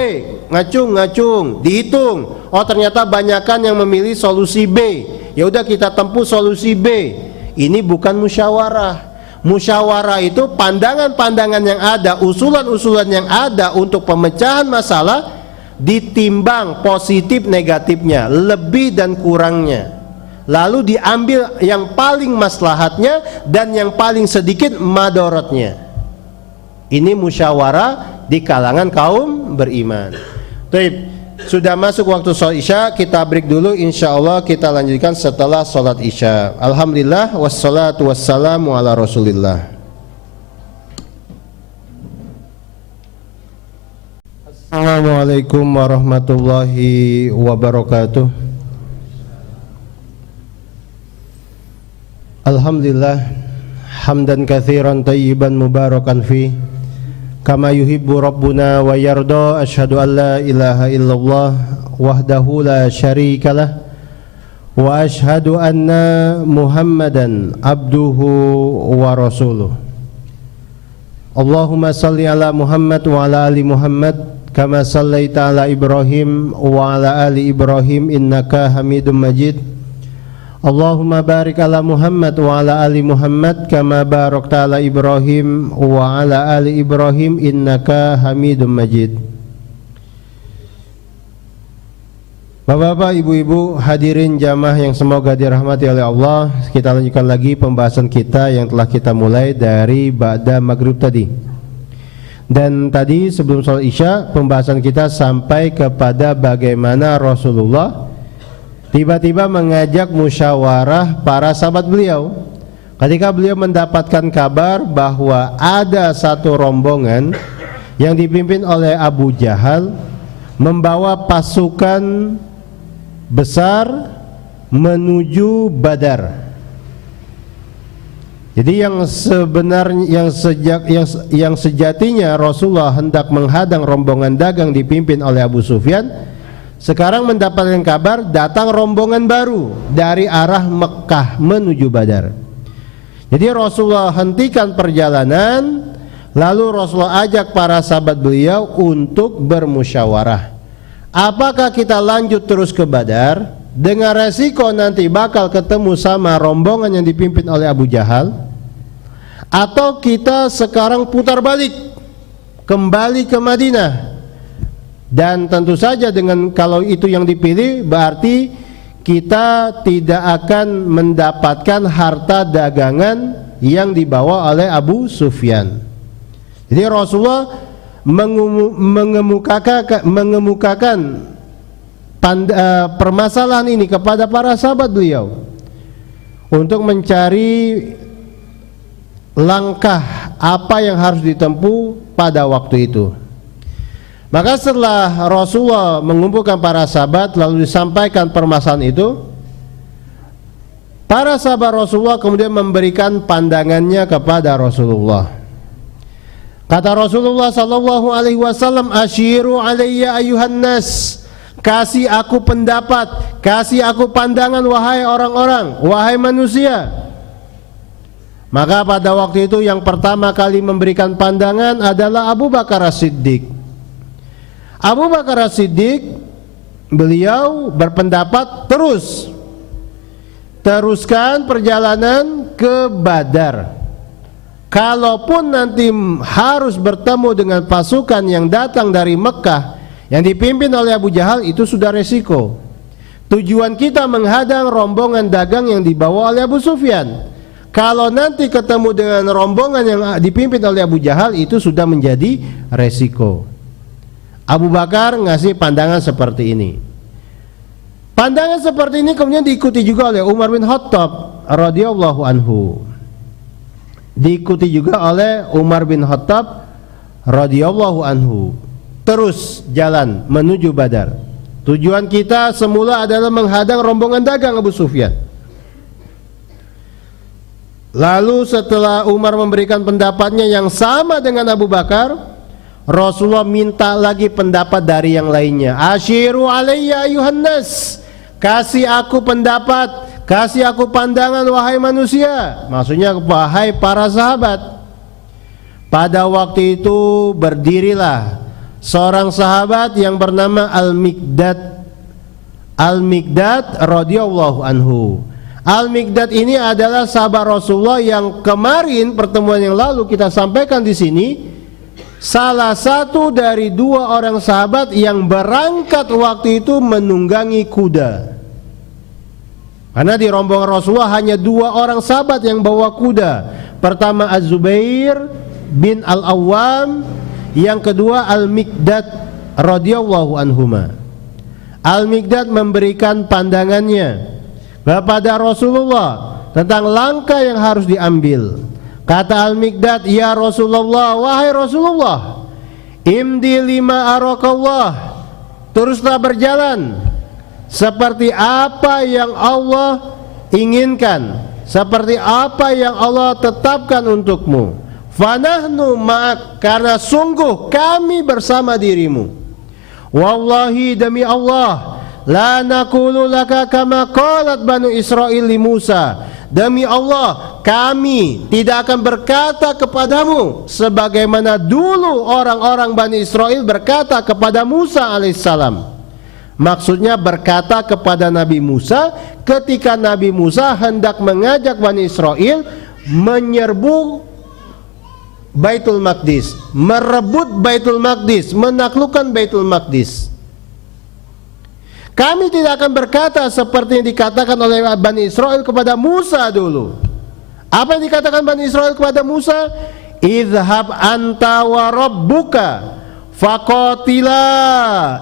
Ngacung, ngacung. Dihitung. Oh, ternyata banyakan yang memilih solusi B. Ya udah, kita tempuh solusi B. Ini bukan musyawarah. Musyawarah itu pandangan-pandangan yang ada, usulan-usulan yang ada untuk pemecahan masalah, ditimbang positif negatifnya, lebih dan kurangnya, lalu diambil yang paling maslahatnya dan yang paling sedikit madorotnya. Ini musyawarah di kalangan kaum beriman. Baik, sudah masuk waktu sholat isya, kita break dulu, insyaallah kita lanjutkan setelah sholat isya. Alhamdulillah, wassalatu wassalamu ala rasulillah. Assalamualaikum warahmatullahi wabarakatuh. Alhamdulillah, hamdan katsiran tayyiban mubarakan fi kama yuhibbu rabbuna wa yarda. Asyhadu an la ilaha illallah wahdahu la syarikalah wa asyhadu anna Muhammadan abduhu wa rasuluh. Allahumma salli ala Muhammad wa ala ali Muhammad kama sallaita ala Ibrahim wa ala ali Ibrahim innaka Hamidum Majid. Allahumma barik ala Muhammad wa ala ali Muhammad kama barakta ala Ibrahim wa ala ali Ibrahim innaka Hamidum Majid. Bapak-bapak, ibu-ibu, hadirin jamaah yang semoga dirahmati oleh Allah, kita lanjutkan lagi pembahasan kita yang telah kita mulai dari ba'da maghrib tadi. Dan tadi sebelum sholat isya, pembahasan kita sampai kepada bagaimana Rasulullah tiba-tiba mengajak musyawarah para sahabat beliau ketika beliau mendapatkan kabar bahwa ada satu rombongan yang dipimpin oleh Abu Jahal membawa pasukan besar menuju Badar. Jadi yang sebenarnya yang sejatinya Rasulullah hendak menghadang rombongan dagang dipimpin oleh Abu Sufyan, sekarang mendapatkan kabar datang rombongan baru dari arah Mekah menuju Badar. Jadi Rasulullah hentikan perjalanan, lalu Rasulullah ajak para sahabat beliau untuk bermusyawarah. Apakah kita lanjut terus ke Badar dengan resiko nanti bakal ketemu sama rombongan yang dipimpin oleh Abu Jahal, atau kita sekarang putar balik kembali ke Madinah? Dan tentu saja dengan kalau itu yang dipilih, berarti kita tidak akan mendapatkan harta dagangan yang dibawa oleh Abu Sufyan. Jadi Rasulullah mengemukakan permasalahan ini kepada para sahabat beliau untuk mencari langkah apa yang harus ditempuh pada waktu itu. Maka setelah Rasulullah mengumpulkan para sahabat lalu disampaikan permasalahan itu, para sahabat Rasulullah kemudian memberikan pandangannya kepada Rasulullah. Kata Rasulullah sallallahu alaihi wasallam, "Asyiru alayya ayuhan nas." Kasih aku pendapat, kasih aku pandangan wahai orang-orang, wahai manusia. Maka pada waktu itu yang pertama kali memberikan pandangan adalah Abu Bakar As-Siddiq. Abu Bakar As-Siddiq, beliau berpendapat teruskan perjalanan ke Badar. Kalaupun nanti harus bertemu dengan pasukan yang datang dari Mekah yang dipimpin oleh Abu Jahal, itu sudah resiko. Tujuan kita menghadang rombongan dagang yang dibawa oleh Abu Sufyan. Kalau nanti ketemu dengan rombongan yang dipimpin oleh Abu Jahal, itu sudah menjadi resiko. Abu Bakar ngasih pandangan seperti ini. Pandangan seperti ini kemudian diikuti juga oleh Umar bin Khattab radhiyallahu anhu. Diikuti juga oleh Umar bin Khattab radhiyallahu anhu. Terus jalan menuju Badar. Tujuan kita semula adalah menghadang rombongan dagang Abu Sufyan. Lalu setelah Umar memberikan pendapatnya yang sama dengan Abu Bakar, Rasulullah minta lagi pendapat dari yang lainnya. Asyiru alayya ayuhan nas. Kasih aku pendapat, kasih aku pandangan wahai manusia. Maksudnya wahai para sahabat. Pada waktu itu berdirilah seorang sahabat yang bernama Al-Miqdad radhiyallahu anhu. Al-Miqdad ini adalah sahabat Rasulullah yang kemarin pertemuan yang lalu kita sampaikan di sini, salah satu dari dua orang sahabat yang berangkat waktu itu menunggangi kuda. Karena di rombongan Rasulullah hanya dua orang sahabat yang bawa kuda. Pertama Az-Zubair bin Al-Awwam, yang kedua Al-Miqdad radhiyallahu anhuma. Al-Miqdad memberikan pandangannya kepada Rasulullah tentang langkah yang harus diambil. Kata Al-Miqdad, "Ya Rasulullah, wahai Rasulullah, imdi lima arakallah." Teruslah berjalan seperti apa yang Allah inginkan, seperti apa yang Allah tetapkan untukmu. Fanahnu ma'ak, karena sungguh kami bersama dirimu. Wallahi, demi Allah, la naqulu laka kama qalat Banu Israil li Musa. Demi Allah, kami tidak akan berkata kepadamu sebagaimana dulu orang-orang Bani Israel berkata kepada Musa alaihissalam. Maksudnya berkata kepada Nabi Musa ketika Nabi Musa hendak mengajak Bani Israel menyerbu Baitul Maqdis, merebut Baitul Maqdis, menaklukkan Baitul Maqdis. Kami tidak akan berkata seperti yang dikatakan oleh Bani Israel kepada Musa dulu. Apa yang dikatakan Bani Israel kepada Musa? Idhab anta wa rabbuka faqatila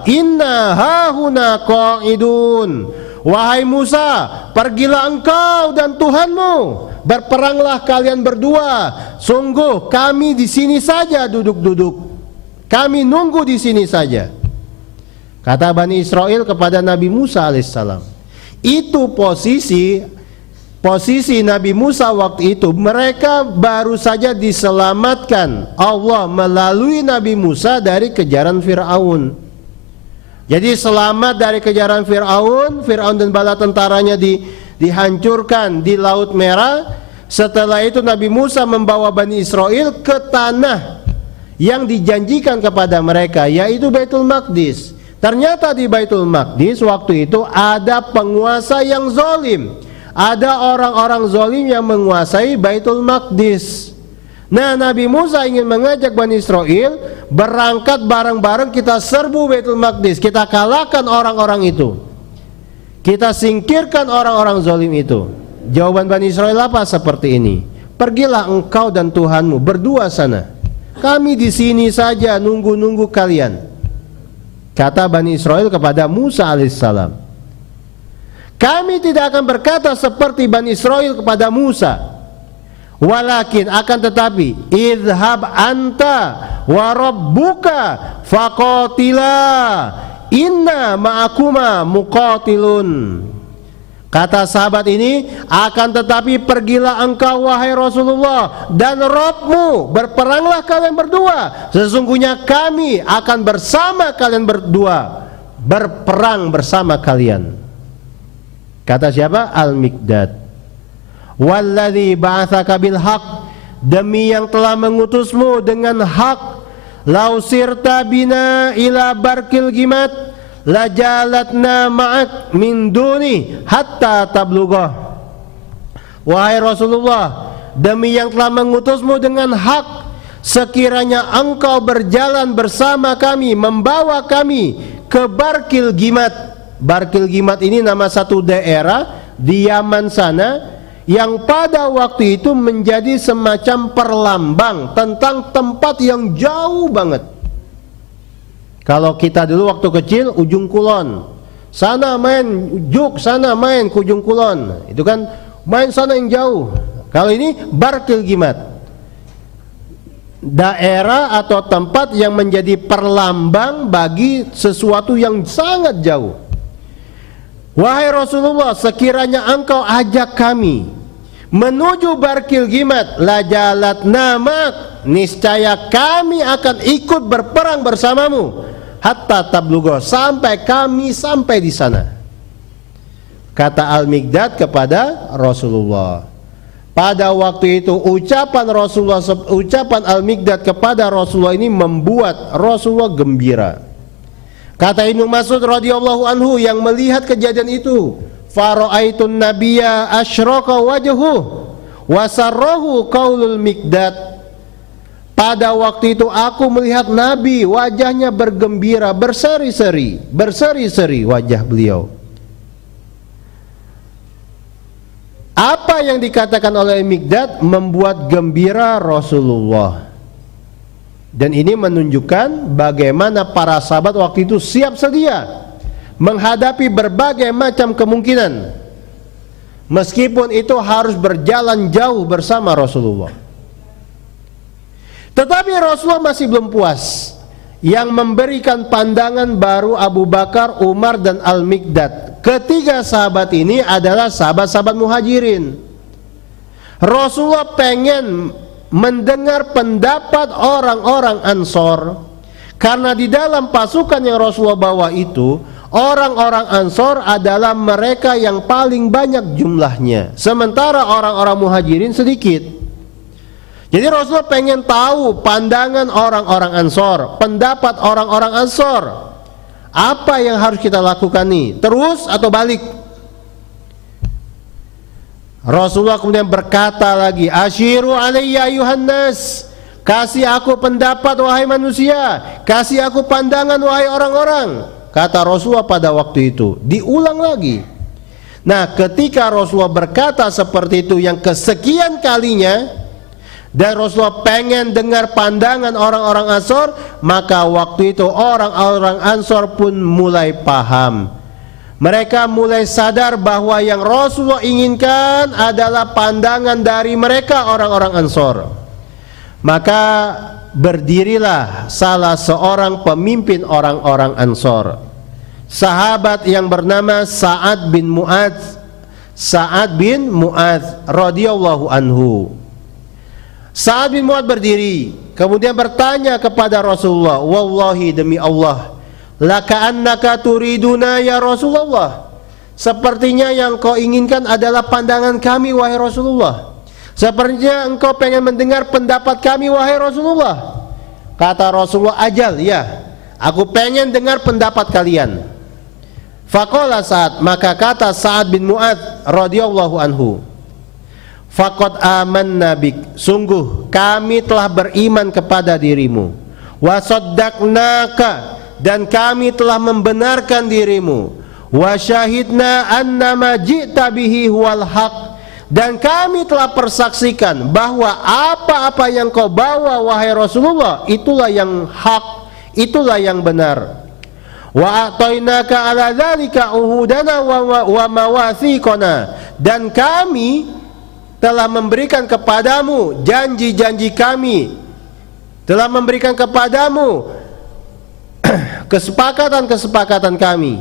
inna hahuna qa'idun. Wahai Musa, pergilah engkau dan Tuhanmu, berperanglah kalian berdua. Sungguh kami di sini saja duduk-duduk. Kami nunggu di sini saja. Kata Bani Israel kepada Nabi Musa alaihissalam. Itu posisi Nabi Musa waktu itu. Mereka baru saja diselamatkan Allah melalui Nabi Musa dari kejaran Fir'aun. Jadi selamat dari kejaran Fir'aun dan bala tentaranya dihancurkan di Laut Merah. Setelah itu Nabi Musa membawa Bani Israel ke tanah yang dijanjikan kepada mereka, yaitu Baitul Maqdis. Ternyata di Baitul Maqdis waktu itu ada penguasa yang zalim. Ada orang-orang zalim yang menguasai Baitul Maqdis. Nah, Nabi Musa ingin mengajak Bani Israel berangkat bareng-bareng, kita serbu Baitul Maqdis, kita kalahkan orang-orang itu, kita singkirkan orang-orang zalim itu. Jawaban Bani Israel apa? Seperti ini. Pergilah engkau dan Tuhanmu berdua sana. Kami di sini saja nunggu-nunggu kalian. Kata Bani Israel kepada Musa alaihissalam. Kami tidak akan berkata seperti Bani Israel kepada Musa. Walakin, akan tetapi, idhab anta wa rabbuka faqatila inna ma'akuma muqatilun. Kata sahabat ini, akan tetapi pergilah engkau wahai Rasulullah dan Rabbmu, berperanglah kalian berdua, sesungguhnya kami akan bersama kalian berdua, berperang bersama kalian. Kata siapa? Al-Miqdad. Walladzi ba'atsaka bil haqq, demi yang telah mengutusmu dengan hak, lau sirta bina ila barkil gimat lajalatna ma'ak min duni hatta tablugah. Wahai Rasulullah, demi yang telah mengutusmu dengan hak, sekiranya engkau berjalan bersama kami, membawa kami ke Barkil Gimat. Barkil Gimat ini nama satu daerah di Yaman sana yang pada waktu itu menjadi semacam perlambang tentang tempat yang jauh banget. Kalau kita dulu waktu kecil Ujung Kulon, sana main juk, sana main ke Ujung Kulon, itu kan main sana yang jauh. Kalau ini Barkil Gimat, daerah atau tempat yang menjadi perlambang bagi sesuatu yang sangat jauh. Wahai Rasulullah, sekiranya engkau ajak kami menuju Barkil Gimat, lajalat namak, niscaya kami akan ikut berperang bersamamu, hatta tablugo, sampai kami sampai di sana. Kata Al-Miqdad kepada Rasulullah. Pada waktu itu ucapan Rasulullah, ucapan Al-Miqdad kepada Rasulullah ini membuat Rasulullah gembira. Kata Ibnu Mas'ud radhiyallahu anhu yang melihat kejadian itu, fara'aitun nabiyya asyraka wajhuhu wa sarrahu qaulul Miqdad. Pada waktu itu aku melihat Nabi, wajahnya bergembira, berseri-seri wajah beliau. Apa yang dikatakan oleh Miqdad membuat gembira Rasulullah. Dan ini menunjukkan bagaimana para sahabat waktu itu siap sedia menghadapi berbagai macam kemungkinan, meskipun itu harus berjalan jauh bersama Rasulullah. Tetapi Rasulullah masih belum puas. Yang memberikan pandangan baru Abu Bakar, Umar, dan Al-Miqdad. Ketiga sahabat ini adalah sahabat-sahabat Muhajirin. Rasulullah pengen mendengar pendapat orang-orang Ansor, karena di dalam pasukan yang Rasulullah bawa itu, orang-orang Ansor adalah mereka yang paling banyak jumlahnya, sementara orang-orang Muhajirin sedikit. Jadi Rasulullah pengen tahu pandangan orang-orang Ansor, pendapat orang-orang Ansor. Apa yang harus kita lakukan nih? Terus atau balik? Rasulullah kemudian berkata lagi, asyiru alayya ayuhan nas, kasih aku pendapat wahai manusia, kasih aku pandangan wahai orang-orang. Kata Rasulullah pada waktu itu. Diulang lagi. Nah, ketika Rasulullah berkata seperti itu yang kesekian kalinya, dan Rasulullah pengen dengar pandangan orang-orang Ansor, maka waktu itu orang-orang Ansor pun mulai paham. Mereka mulai sadar bahwa yang Rasulullah inginkan adalah pandangan dari mereka orang-orang Ansor. Maka berdirilah salah seorang pemimpin orang-orang Ansor, sahabat yang bernama Sa'ad bin Mu'adz radhiyallahu anhu. Sa'ad bin Mu'adz berdiri, kemudian bertanya kepada Rasulullah, wallahi demi Allah, laka'annaka turiduna ya Rasulullah, sepertinya yang kau inginkan adalah pandangan kami wahai Rasulullah, sepertinya engkau pengen mendengar pendapat kami wahai Rasulullah. Kata Rasulullah, ajal, ya, aku pengen dengar pendapat kalian. Faqala Sa'ad, maka kata Sa'ad bin Mu'adz radhiyallahu anhu, faqad amanna bik, sungguh kami telah beriman kepada dirimu, wa saddaqnaka, dan kami telah membenarkan dirimu, wa syahidna annama ji'ta bihi huwal haq, dan kami telah persaksikan bahwa apa-apa yang kau bawa wahai Rasulullah itulah yang hak, itulah yang benar. Wa a'tainaka ala dzalika uhudana wa mawathiqana, dan kami telah memberikan kepadamu janji-janji kami telah memberikan kepadamu kesepakatan-kesepakatan kami.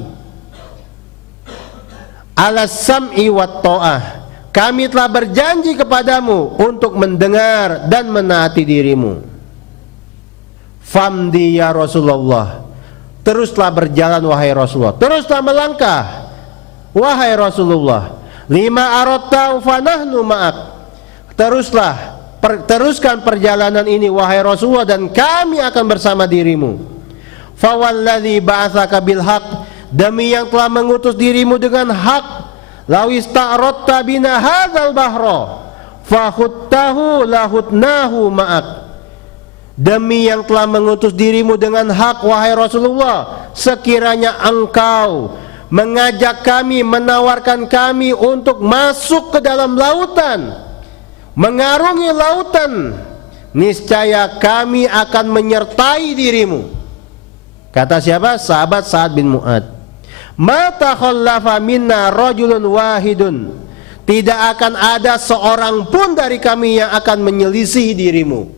Alas sam'i wat ta'ah, kami telah berjanji kepadamu untuk mendengar dan menaati dirimu. Famdi ya Rasulullah, teruslah berjalan wahai Rasulullah, teruslah melangkah wahai Rasulullah. Lima aratta fanahnu ma'ak, teruskan perjalanan ini wahai Rasulullah, dan kami akan bersama dirimu. Fawalladzi ba'atsaka bil haqq, demi yang telah mengutus dirimu dengan hak, law ista'radta bina hadzal bahra fakhuttahu lahutnahu ma'ak, demi yang telah mengutus dirimu dengan hak wahai Rasulullah, sekiranya engkau mengajak kami, menawarkan kami untuk masuk ke dalam lautan, mengarungi lautan, niscaya kami akan menyertai dirimu. Kata siapa? Sahabat Sa'ad bin Mu'adz. Ma takhallafa minna rajulun wahidun, tidak akan ada seorang pun dari kami yang akan menyelisihi dirimu.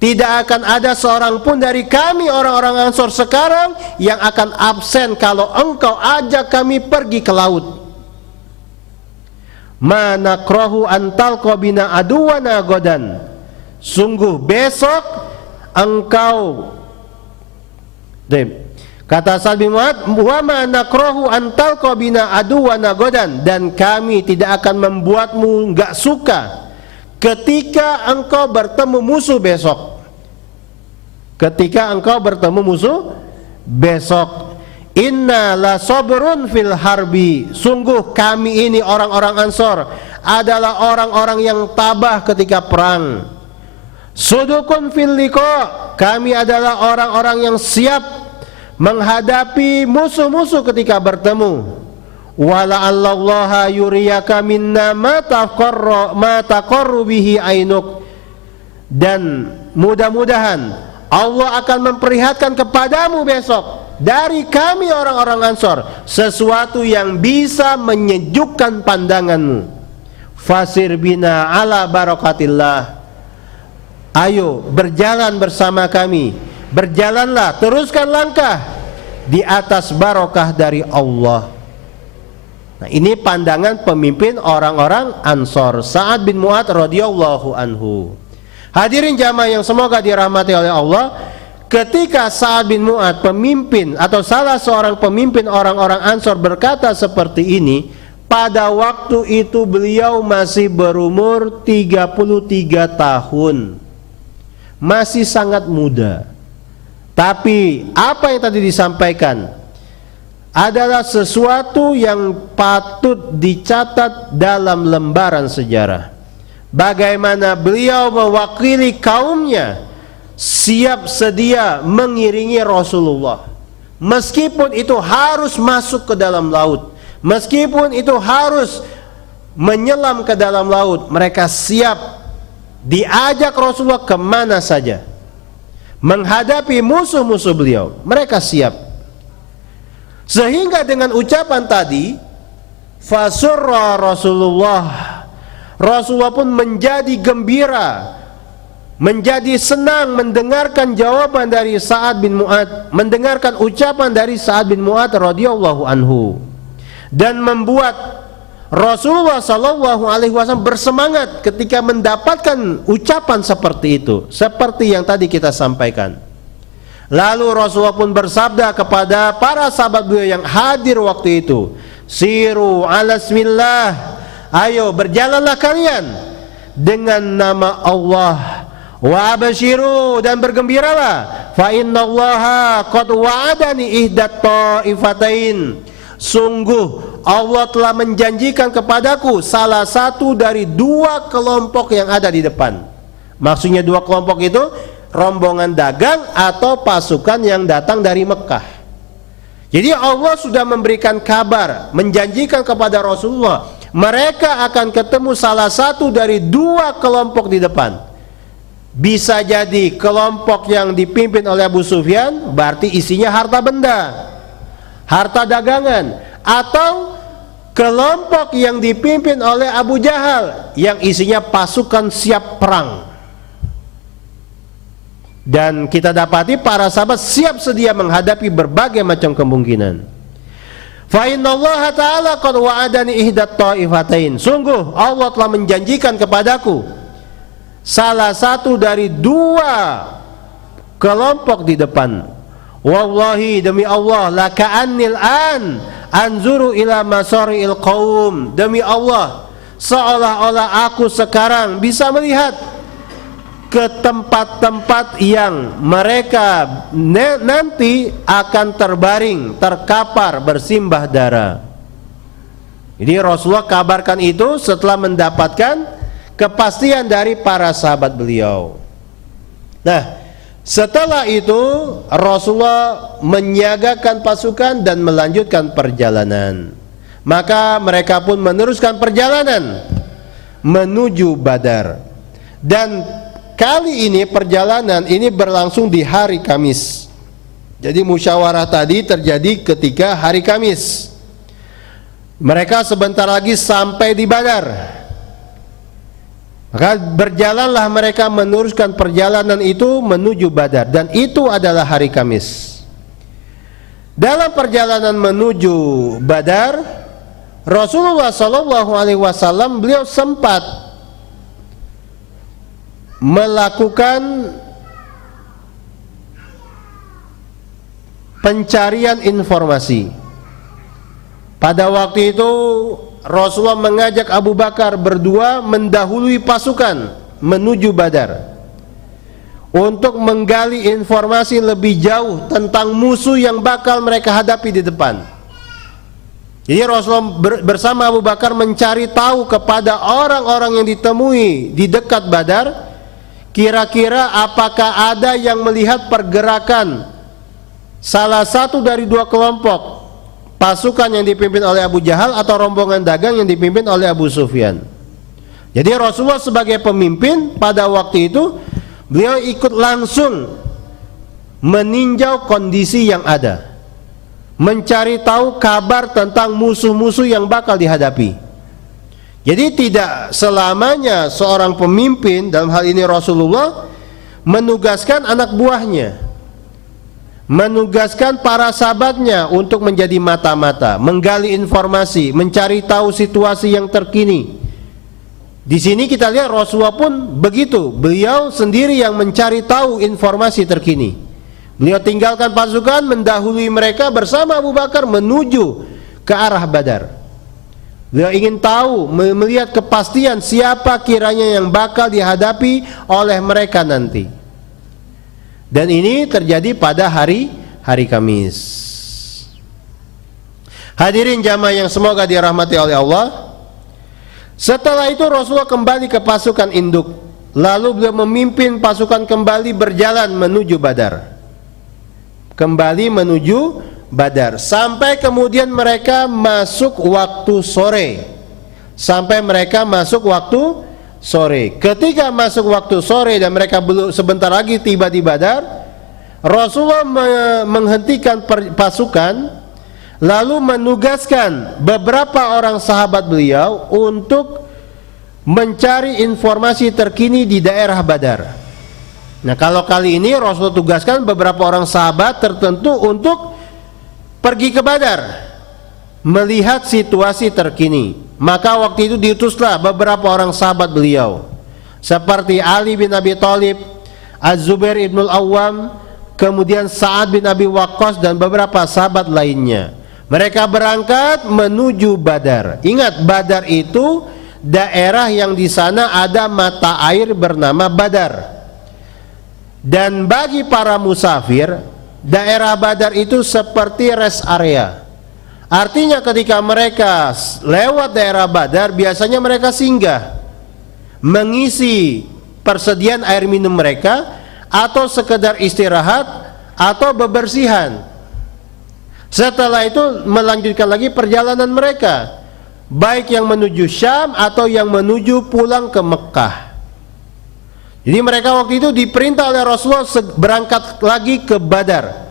Tidak akan ada seorang pun dari kami orang-orang Ansor sekarang yang akan absen kalau engkau ajak kami pergi ke laut. Ma nakrahu antalqa bina aduwana godan, sungguh besok engkau, kata Sa'ad bin Mu'adz, wa ma nakrahu antalqa bina aduwana godan, dan kami tidak akan membuatmu enggak suka ketika engkau bertemu musuh besok. Ketika engkau bertemu musuh besok. Inna la sabrun fil harbi, sungguh kami ini orang-orang Ansor adalah orang-orang yang tabah ketika perang. Sudukun fil liqa, kami adalah orang-orang yang siap menghadapi musuh-musuh ketika bertemu. Wala allallaha yuriyaka minna ma taqarru bihi ainuk, dan mudah-mudahan Allah akan memperlihatkan kepadamu besok dari kami orang-orang Ansor sesuatu yang bisa menyejukkan pandanganmu. Fasir bina ala barakatillah, ayo berjalan bersama kami, berjalanlah, teruskan langkah di atas barokah dari Allah. Nah, ini pandangan pemimpin orang-orang Ansor, Sa'ad bin Mu'adz radhiyallahu anhu. Hadirin jamaah yang semoga dirahmati oleh Allah, ketika Sa'ad bin Mu'adz, pemimpin atau salah seorang pemimpin orang-orang Ansor, berkata seperti ini, pada waktu itu beliau masih berumur 33 tahun, masih sangat muda. Tapi apa yang tadi disampaikan adalah sesuatu yang patut dicatat dalam lembaran sejarah. Bagaimana beliau mewakili kaumnya, siap sedia mengiringi Rasulullah, meskipun itu harus masuk ke dalam laut, meskipun itu harus menyelam ke dalam laut, mereka siap diajak Rasulullah kemana saja, menghadapi musuh-musuh beliau, mereka siap. Sehingga dengan ucapan tadi, fasurra Rasulullah pun menjadi gembira, menjadi senang mendengarkan jawaban dari Sa'ad bin Mu'adz, mendengarkan ucapan dari Sa'ad bin Mu'adz radhiyallahu anhu, dan membuat Rasulullah sallallahu alaihi wasallam bersemangat ketika mendapatkan ucapan seperti itu, seperti yang tadi kita sampaikan. Lalu Rasulullah pun bersabda kepada para sahabat beliau yang hadir waktu itu, siru ala bismillah, ayo berjalanlah kalian dengan nama Allah, wa abshiru, dan bergembiralah, fa innallaha qad wa'adani ihdat ta'ifatain, sungguh Allah telah menjanjikan kepadaku salah satu dari dua kelompok yang ada di depan. Maksudnya dua kelompok itu rombongan dagang atau pasukan yang datang dari Mekah. Jadi Allah sudah memberikan kabar, menjanjikan kepada Rasulullah, mereka akan ketemu salah satu dari dua kelompok di depan. Bisa jadi kelompok yang dipimpin oleh Abu Sufyan, berarti isinya harta benda, harta dagangan, atau kelompok yang dipimpin oleh Abu Jahal yang isinya pasukan siap perang. Dan kita dapati para sahabat siap sedia menghadapi berbagai macam kemungkinan. Fa innallaha ta'ala qad wa'adani ihdat ta'ifatain. Sungguh Allah telah menjanjikan kepadaku salah satu dari dua kelompok di depan. Wallahi, demi Allah, la ka'annil an anzuru ila masari'il qaum. Demi Allah, seolah-olah aku sekarang bisa melihat ke tempat-tempat yang mereka nanti akan terbaring, terkapar, bersimbah darah. Jadi Rasulullah kabarkan itu setelah mendapatkan kepastian dari para sahabat beliau. Nah, setelah itu Rasulullah menyiagakan pasukan dan melanjutkan perjalanan. Maka mereka pun meneruskan perjalanan menuju Badar. Dan kali ini perjalanan ini berlangsung di hari Kamis. Jadi musyawarah tadi terjadi ketika hari Kamis. Mereka sebentar lagi sampai di Badar. Maka berjalanlah mereka meneruskan perjalanan itu menuju Badar, dan itu adalah hari Kamis. Dalam perjalanan menuju Badar, Rasulullah SAW beliau sempat melakukan pencarian informasi. Pada waktu itu Rasulullah mengajak Abu Bakar berdua mendahului pasukan menuju Badar untuk menggali informasi lebih jauh tentang musuh yang bakal mereka hadapi di depan. Jadi Rasulullah bersama Abu Bakar mencari tahu kepada orang-orang yang ditemui di dekat Badar, kira-kira apakah ada yang melihat pergerakan salah satu dari dua kelompok, pasukan yang dipimpin oleh Abu Jahal atau rombongan dagang yang dipimpin oleh Abu Sufyan. Jadi Rasulullah sebagai pemimpin pada waktu itu, beliau ikut langsung meninjau kondisi yang ada, mencari tahu kabar tentang musuh-musuh yang bakal dihadapi. Jadi tidak selamanya seorang pemimpin, dalam hal ini Rasulullah, menugaskan anak buahnya, menugaskan para sahabatnya untuk menjadi mata-mata, menggali informasi, mencari tahu situasi yang terkini. Di sini kita lihat Rasulullah pun begitu, beliau sendiri yang mencari tahu informasi terkini. Beliau tinggalkan pasukan, mendahului mereka bersama Abu Bakar menuju ke arah Badar. Beliau ingin tahu, melihat kepastian siapa kiranya yang bakal dihadapi oleh mereka nanti. Dan ini terjadi pada hari Kamis. Hadirin jamaah yang semoga dirahmati oleh Allah. Setelah itu Rasulullah kembali ke pasukan induk. Lalu beliau memimpin pasukan kembali berjalan menuju Badar. Kembali menuju Badar. Sampai kemudian mereka masuk waktu sore. Sampai mereka masuk waktu sore. Ketika masuk waktu sore dan mereka belum sebentar lagi tiba di Badar, Rasulullah menghentikan pasukan, lalu menugaskan beberapa orang sahabat beliau untuk mencari informasi terkini di daerah Badar. Nah, kalau kali ini Rasulullah tugaskan beberapa orang sahabat tertentu untuk pergi ke Badar, melihat situasi terkini. Maka waktu itu diutuslah beberapa orang sahabat beliau, seperti Ali bin Abi Thalib, Az-Zubair ibn al-Awwam, kemudian Sa'ad bin Abi Waqqas dan beberapa sahabat lainnya. Mereka berangkat menuju Badar. Ingat, Badar itu daerah yang di sana ada mata air bernama Badar. Dan bagi para musafir, daerah Badar itu seperti rest area. Artinya ketika mereka lewat daerah Badar, biasanya mereka singgah, mengisi persediaan air minum mereka, atau sekedar istirahat atau bebersihan. Setelah itu melanjutkan lagi perjalanan mereka, baik yang menuju Syam atau yang menuju pulang ke Mekah. Jadi mereka waktu itu diperintah oleh Rasulullah berangkat lagi ke Badar,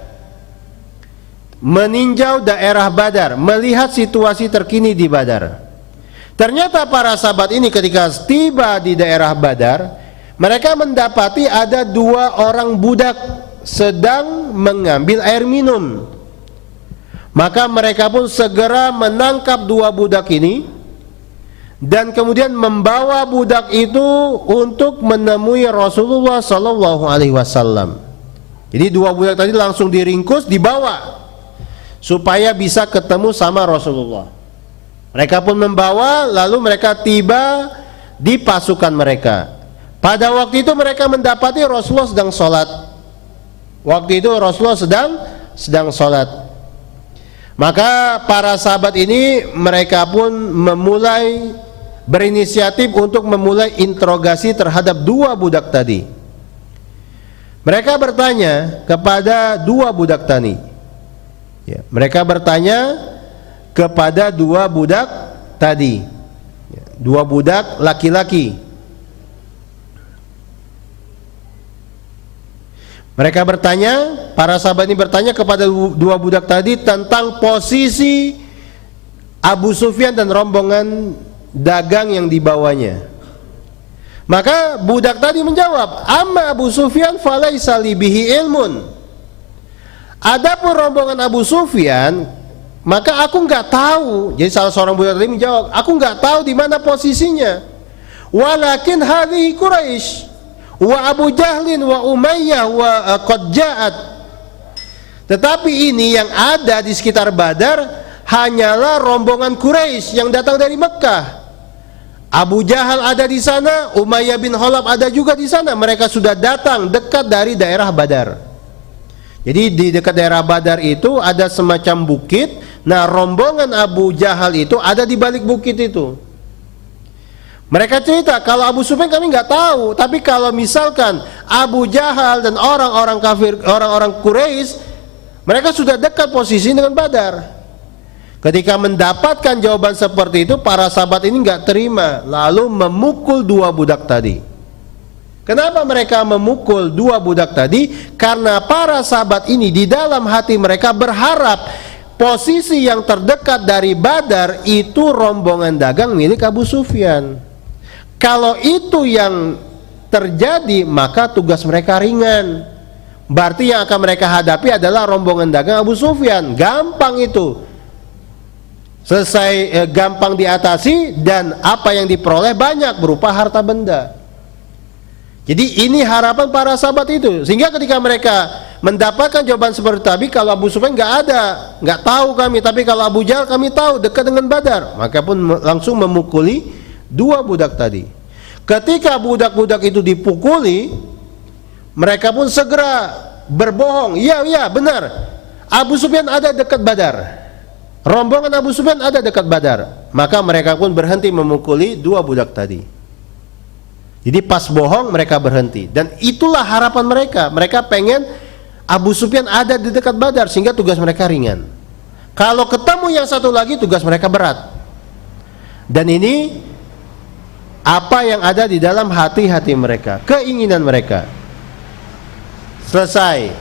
meninjau daerah Badar, melihat situasi terkini di Badar. Ternyata para sahabat ini ketika tiba di daerah Badar, mereka mendapati ada dua orang budak sedang mengambil air minum. Maka mereka pun segera menangkap dua budak ini dan kemudian membawa budak itu untuk menemui Rasulullah sallallahu alaihi wasallam. Jadi dua budak tadi langsung diringkus, dibawa supaya bisa ketemu sama Rasulullah. Mereka pun membawa, lalu mereka tiba di pasukan mereka. Pada waktu itu mereka mendapati Rasulullah sedang sholat. Waktu itu Rasulullah sedang sholat. Maka para sahabat ini mereka pun memulai berinisiatif untuk memulai interogasi terhadap dua budak tadi. Mereka bertanya kepada dua budak tadi. Ya, mereka bertanya kepada dua budak tadi. Ya, dua budak laki-laki. Mereka bertanya, para sahabat ini bertanya kepada dua budak tadi tentang posisi Abu Sufyan dan rombongan dagang yang dibawanya. Maka budak tadi menjawab, "Amma Abu Sufyan falaisa li bihi ilmun." Adapun rombongan Abu Sufyan, maka aku enggak tahu. Jadi salah seorang budak tadi menjawab, "Aku enggak tahu di mana posisinya. Walakin hadhihi Quraisy wa Abu Jahlin wa Umayyah wa qad ja'at." Tetapi ini yang ada di sekitar Badar hanyalah rombongan Quraisy yang datang dari Mekah. Abu Jahal ada di sana, Umayyah bin Khalaf ada juga di sana. Mereka sudah datang dekat dari daerah Badar. Jadi di dekat daerah Badar itu ada semacam bukit. Nah, rombongan Abu Jahal itu ada di balik bukit itu. Mereka cerita, kalau Abu Sufyan kami nggak tahu, tapi kalau misalkan Abu Jahal dan orang-orang kafir, orang-orang Quraisy, mereka sudah dekat posisi dengan Badar. Ketika mendapatkan jawaban seperti itu, para sahabat ini nggak terima, lalu memukul dua budak tadi. Kenapa mereka memukul dua budak tadi? Karena para sahabat ini di dalam hati mereka berharap posisi yang terdekat dari Badar itu rombongan dagang milik Abu Sufyan. Kalau itu yang terjadi, maka tugas mereka ringan. Berarti yang akan mereka hadapi adalah rombongan dagang Abu Sufyan. Gampang itu. Selesai, gampang diatasi, dan apa yang diperoleh banyak berupa harta benda. Jadi ini harapan para sahabat itu. Sehingga ketika mereka mendapatkan jawaban seperti tadi, kalau Abu Sufyan nggak ada, nggak tahu kami, tapi kalau Abu Jahal kami tahu dekat dengan Badar, maka pun langsung memukuli dua budak tadi. Ketika budak-budak itu dipukuli, mereka pun segera berbohong. Iya benar, Abu Sufyan ada dekat Badar. Rombongan Abu Sufyan ada dekat Badar. Maka mereka pun berhenti memukuli dua budak tadi. Jadi pas bohong mereka berhenti. Dan itulah harapan mereka. Mereka pengen Abu Sufyan ada di dekat Badar, sehingga tugas mereka ringan. Kalau ketemu yang satu lagi, tugas mereka berat. Dan ini apa yang ada di dalam hati-hati mereka, keinginan mereka. Selesai.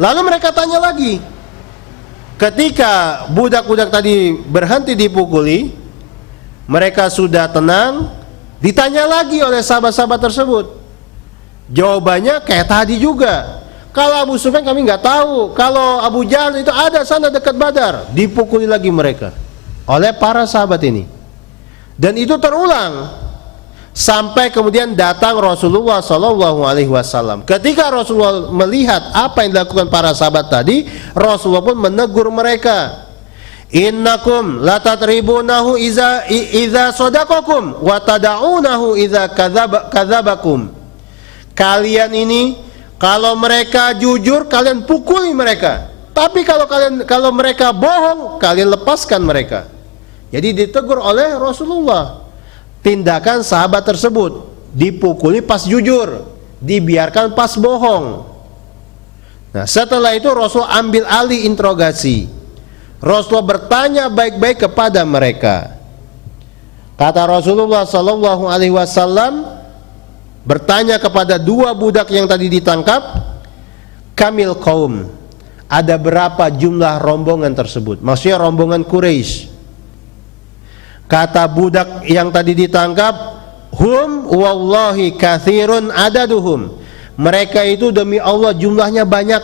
Lalu mereka tanya lagi. Ketika budak-budak tadi berhenti dipukuli, mereka sudah tenang, ditanya lagi oleh sahabat-sahabat tersebut. Jawabannya kayak tadi juga. Kalau Abu Sufyan kami nggak tahu, kalau Abu Jahal itu ada sana dekat Badar. Dipukuli lagi mereka oleh para sahabat ini. Dan itu terulang sampai kemudian datang Rasulullah sallallahu alaihi wasallam. Ketika Rasulullah melihat apa yang dilakukan para sahabat tadi, Rasulullah pun menegur mereka. Innakum la tatribunahu idza sadaqakum wa tad'unahu idza kadzabakum. Kalian ini kalau mereka jujur kalian pukuli mereka. Tapi kalau mereka bohong, kalian lepaskan mereka. Jadi ditegur oleh Rasulullah. Tindakan sahabat tersebut, dipukuli pas jujur, dibiarkan pas bohong. Nah, setelah itu Rasul ambil alih interogasi. Rasulullah bertanya baik-baik kepada mereka. Kata Rasulullah sallallahu alaihi wasallam bertanya kepada dua budak yang tadi ditangkap, "Kamil qaum." Ada berapa jumlah rombongan tersebut? Maksudnya rombongan Quraisy. Kata budak yang tadi ditangkap, Hum wallahi katsirun adaduhum. Mereka itu demi Allah jumlahnya banyak.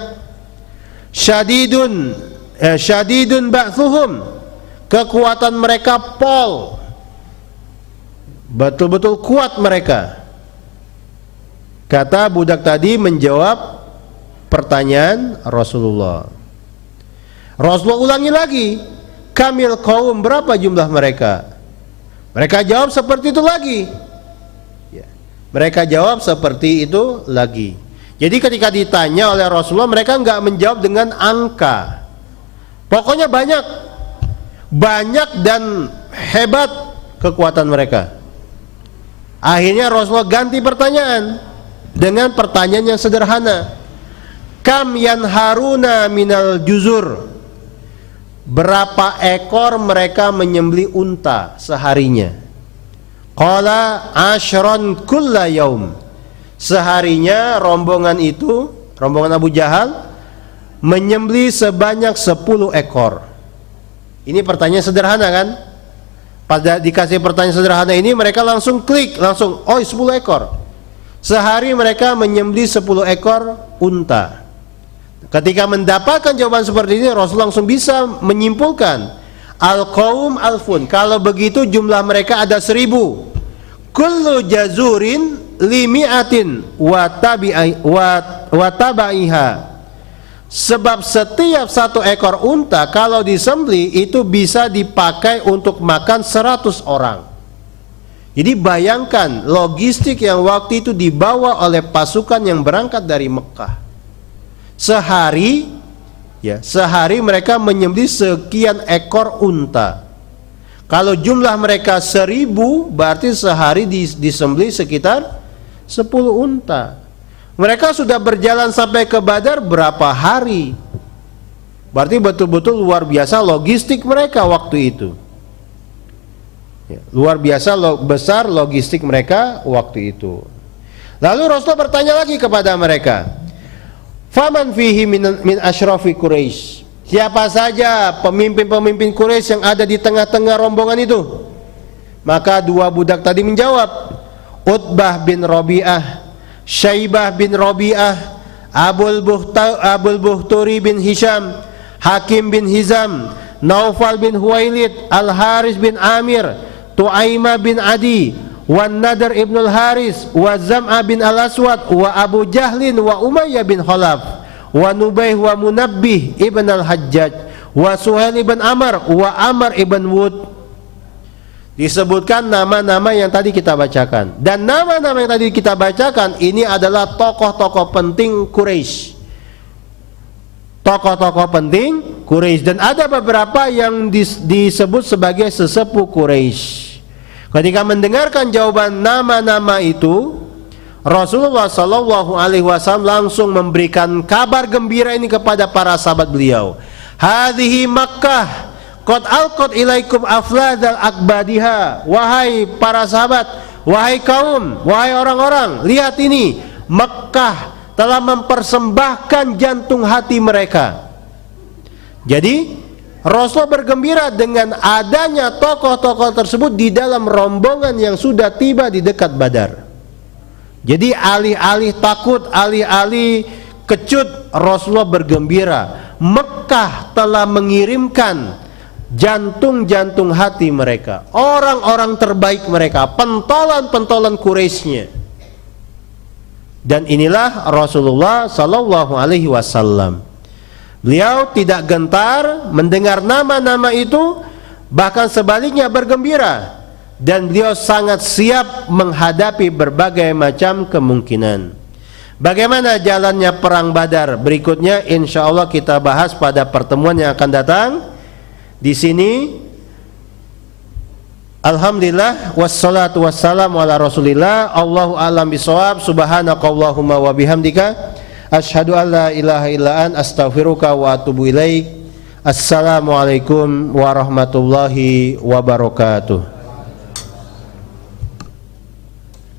Syadidun ba'thuhum. Kekuatan mereka pol. Betul-betul kuat mereka. Kata budak tadi menjawab pertanyaan Rasulullah. Rasulullah ulangi lagi, kamil qaum, berapa jumlah mereka? Mereka jawab seperti itu lagi. Mereka jawab seperti itu lagi. Jadi ketika ditanya oleh Rasulullah, mereka enggak menjawab dengan angka. Pokoknya banyak dan hebat kekuatan mereka. Akhirnya Rasulullah ganti pertanyaan dengan pertanyaan yang sederhana. Kam yanharuna minal juzur. Berapa ekor mereka menyembelih unta seharinya? Qala ashron kulla yaum. Seharinya rombongan Abu Jahal menyembelih sebanyak 10 ekor. Ini pertanyaan sederhana kan? Pada dikasih pertanyaan sederhana ini mereka langsung klik, langsung 10 ekor. Sehari mereka menyembelih 10 ekor unta. Ketika mendapatkan jawaban seperti ini, Rasul langsung bisa menyimpulkan al-qaum alfun. Kalau begitu jumlah mereka ada 1000. Kullu jazurin limi'atin wa tabaiha. Sebab setiap satu ekor unta kalau disembelih itu bisa dipakai untuk makan 100 orang. Jadi bayangkan logistik yang waktu itu dibawa oleh pasukan yang berangkat dari Mekah. Sehari mereka menyembelih sekian ekor unta. Kalau jumlah mereka 1000, berarti sehari disembelih sekitar 10 unta. Mereka sudah berjalan sampai ke Badar berapa hari? Berarti betul-betul luar biasa logistik mereka waktu itu. Luar biasa besar logistik mereka waktu itu. Lalu Rasulullah bertanya lagi kepada mereka, faman fihi min asyrafi Quraisy. Siapa saja pemimpin-pemimpin Quraisy yang ada di tengah-tengah rombongan itu? Maka dua budak tadi menjawab, Utbah bin Rabi'ah, Syaibah bin Rabi'ah, Abul Buhturi bin Hisham, Hakim bin Hizam, Naufal bin Huwailid, Al-Haris bin Amir, Tu'aimah bin Adi, Wan Nadar ibn al-Haris, wa Zam'a bin al-Aswad, wa Abu Jahlin, wa Umayyah bin Khalaf, wa Nubaih wa Munabbih ibn al-Hajjaj, wa Suhail ibn Amr, wa Amr ibn Wud. Disebutkan nama-nama yang tadi kita bacakan. Dan nama-nama yang tadi kita bacakan ini adalah tokoh-tokoh penting Quraisy. Tokoh-tokoh penting Quraisy, dan ada beberapa yang disebut sebagai sesepuh Quraisy. Ketika mendengarkan jawaban nama-nama itu, Rasulullah Shallallahu Alaihi Wasallam langsung memberikan kabar gembira ini kepada para sahabat beliau. Hadhihi Makkah, qad alqat ilaikum afladal akbadiha. Wahai para sahabat, wahai kaum, wahai orang-orang, lihat ini, Makkah telah mempersembahkan jantung hati mereka. Jadi Rasulullah bergembira dengan adanya tokoh-tokoh tersebut di dalam rombongan yang sudah tiba di dekat Badar. Jadi alih-alih takut, alih-alih kecut, Rasulullah bergembira. Mekah telah mengirimkan jantung-jantung hati mereka, orang-orang terbaik mereka, pentolan-pentolan Quraisynya. Dan inilah Rasulullah Sallallahu Alaihi Wasallam. Beliau tidak gentar mendengar nama-nama itu, bahkan sebaliknya bergembira. Dan beliau sangat siap menghadapi berbagai macam kemungkinan. Bagaimana jalannya perang Badar berikutnya, insya Allah kita bahas pada pertemuan yang akan datang. Di sini, alhamdulillah, wassalatu wassalamu ala rasulillah. Allahu a'lam bishawab. Subhanakallahumma wa bihamdika, asyhadu an la ilaha illa anta, astaghfiruka wa atubu ilaik. Assalamualaikum warahmatullahi wabarakatuh.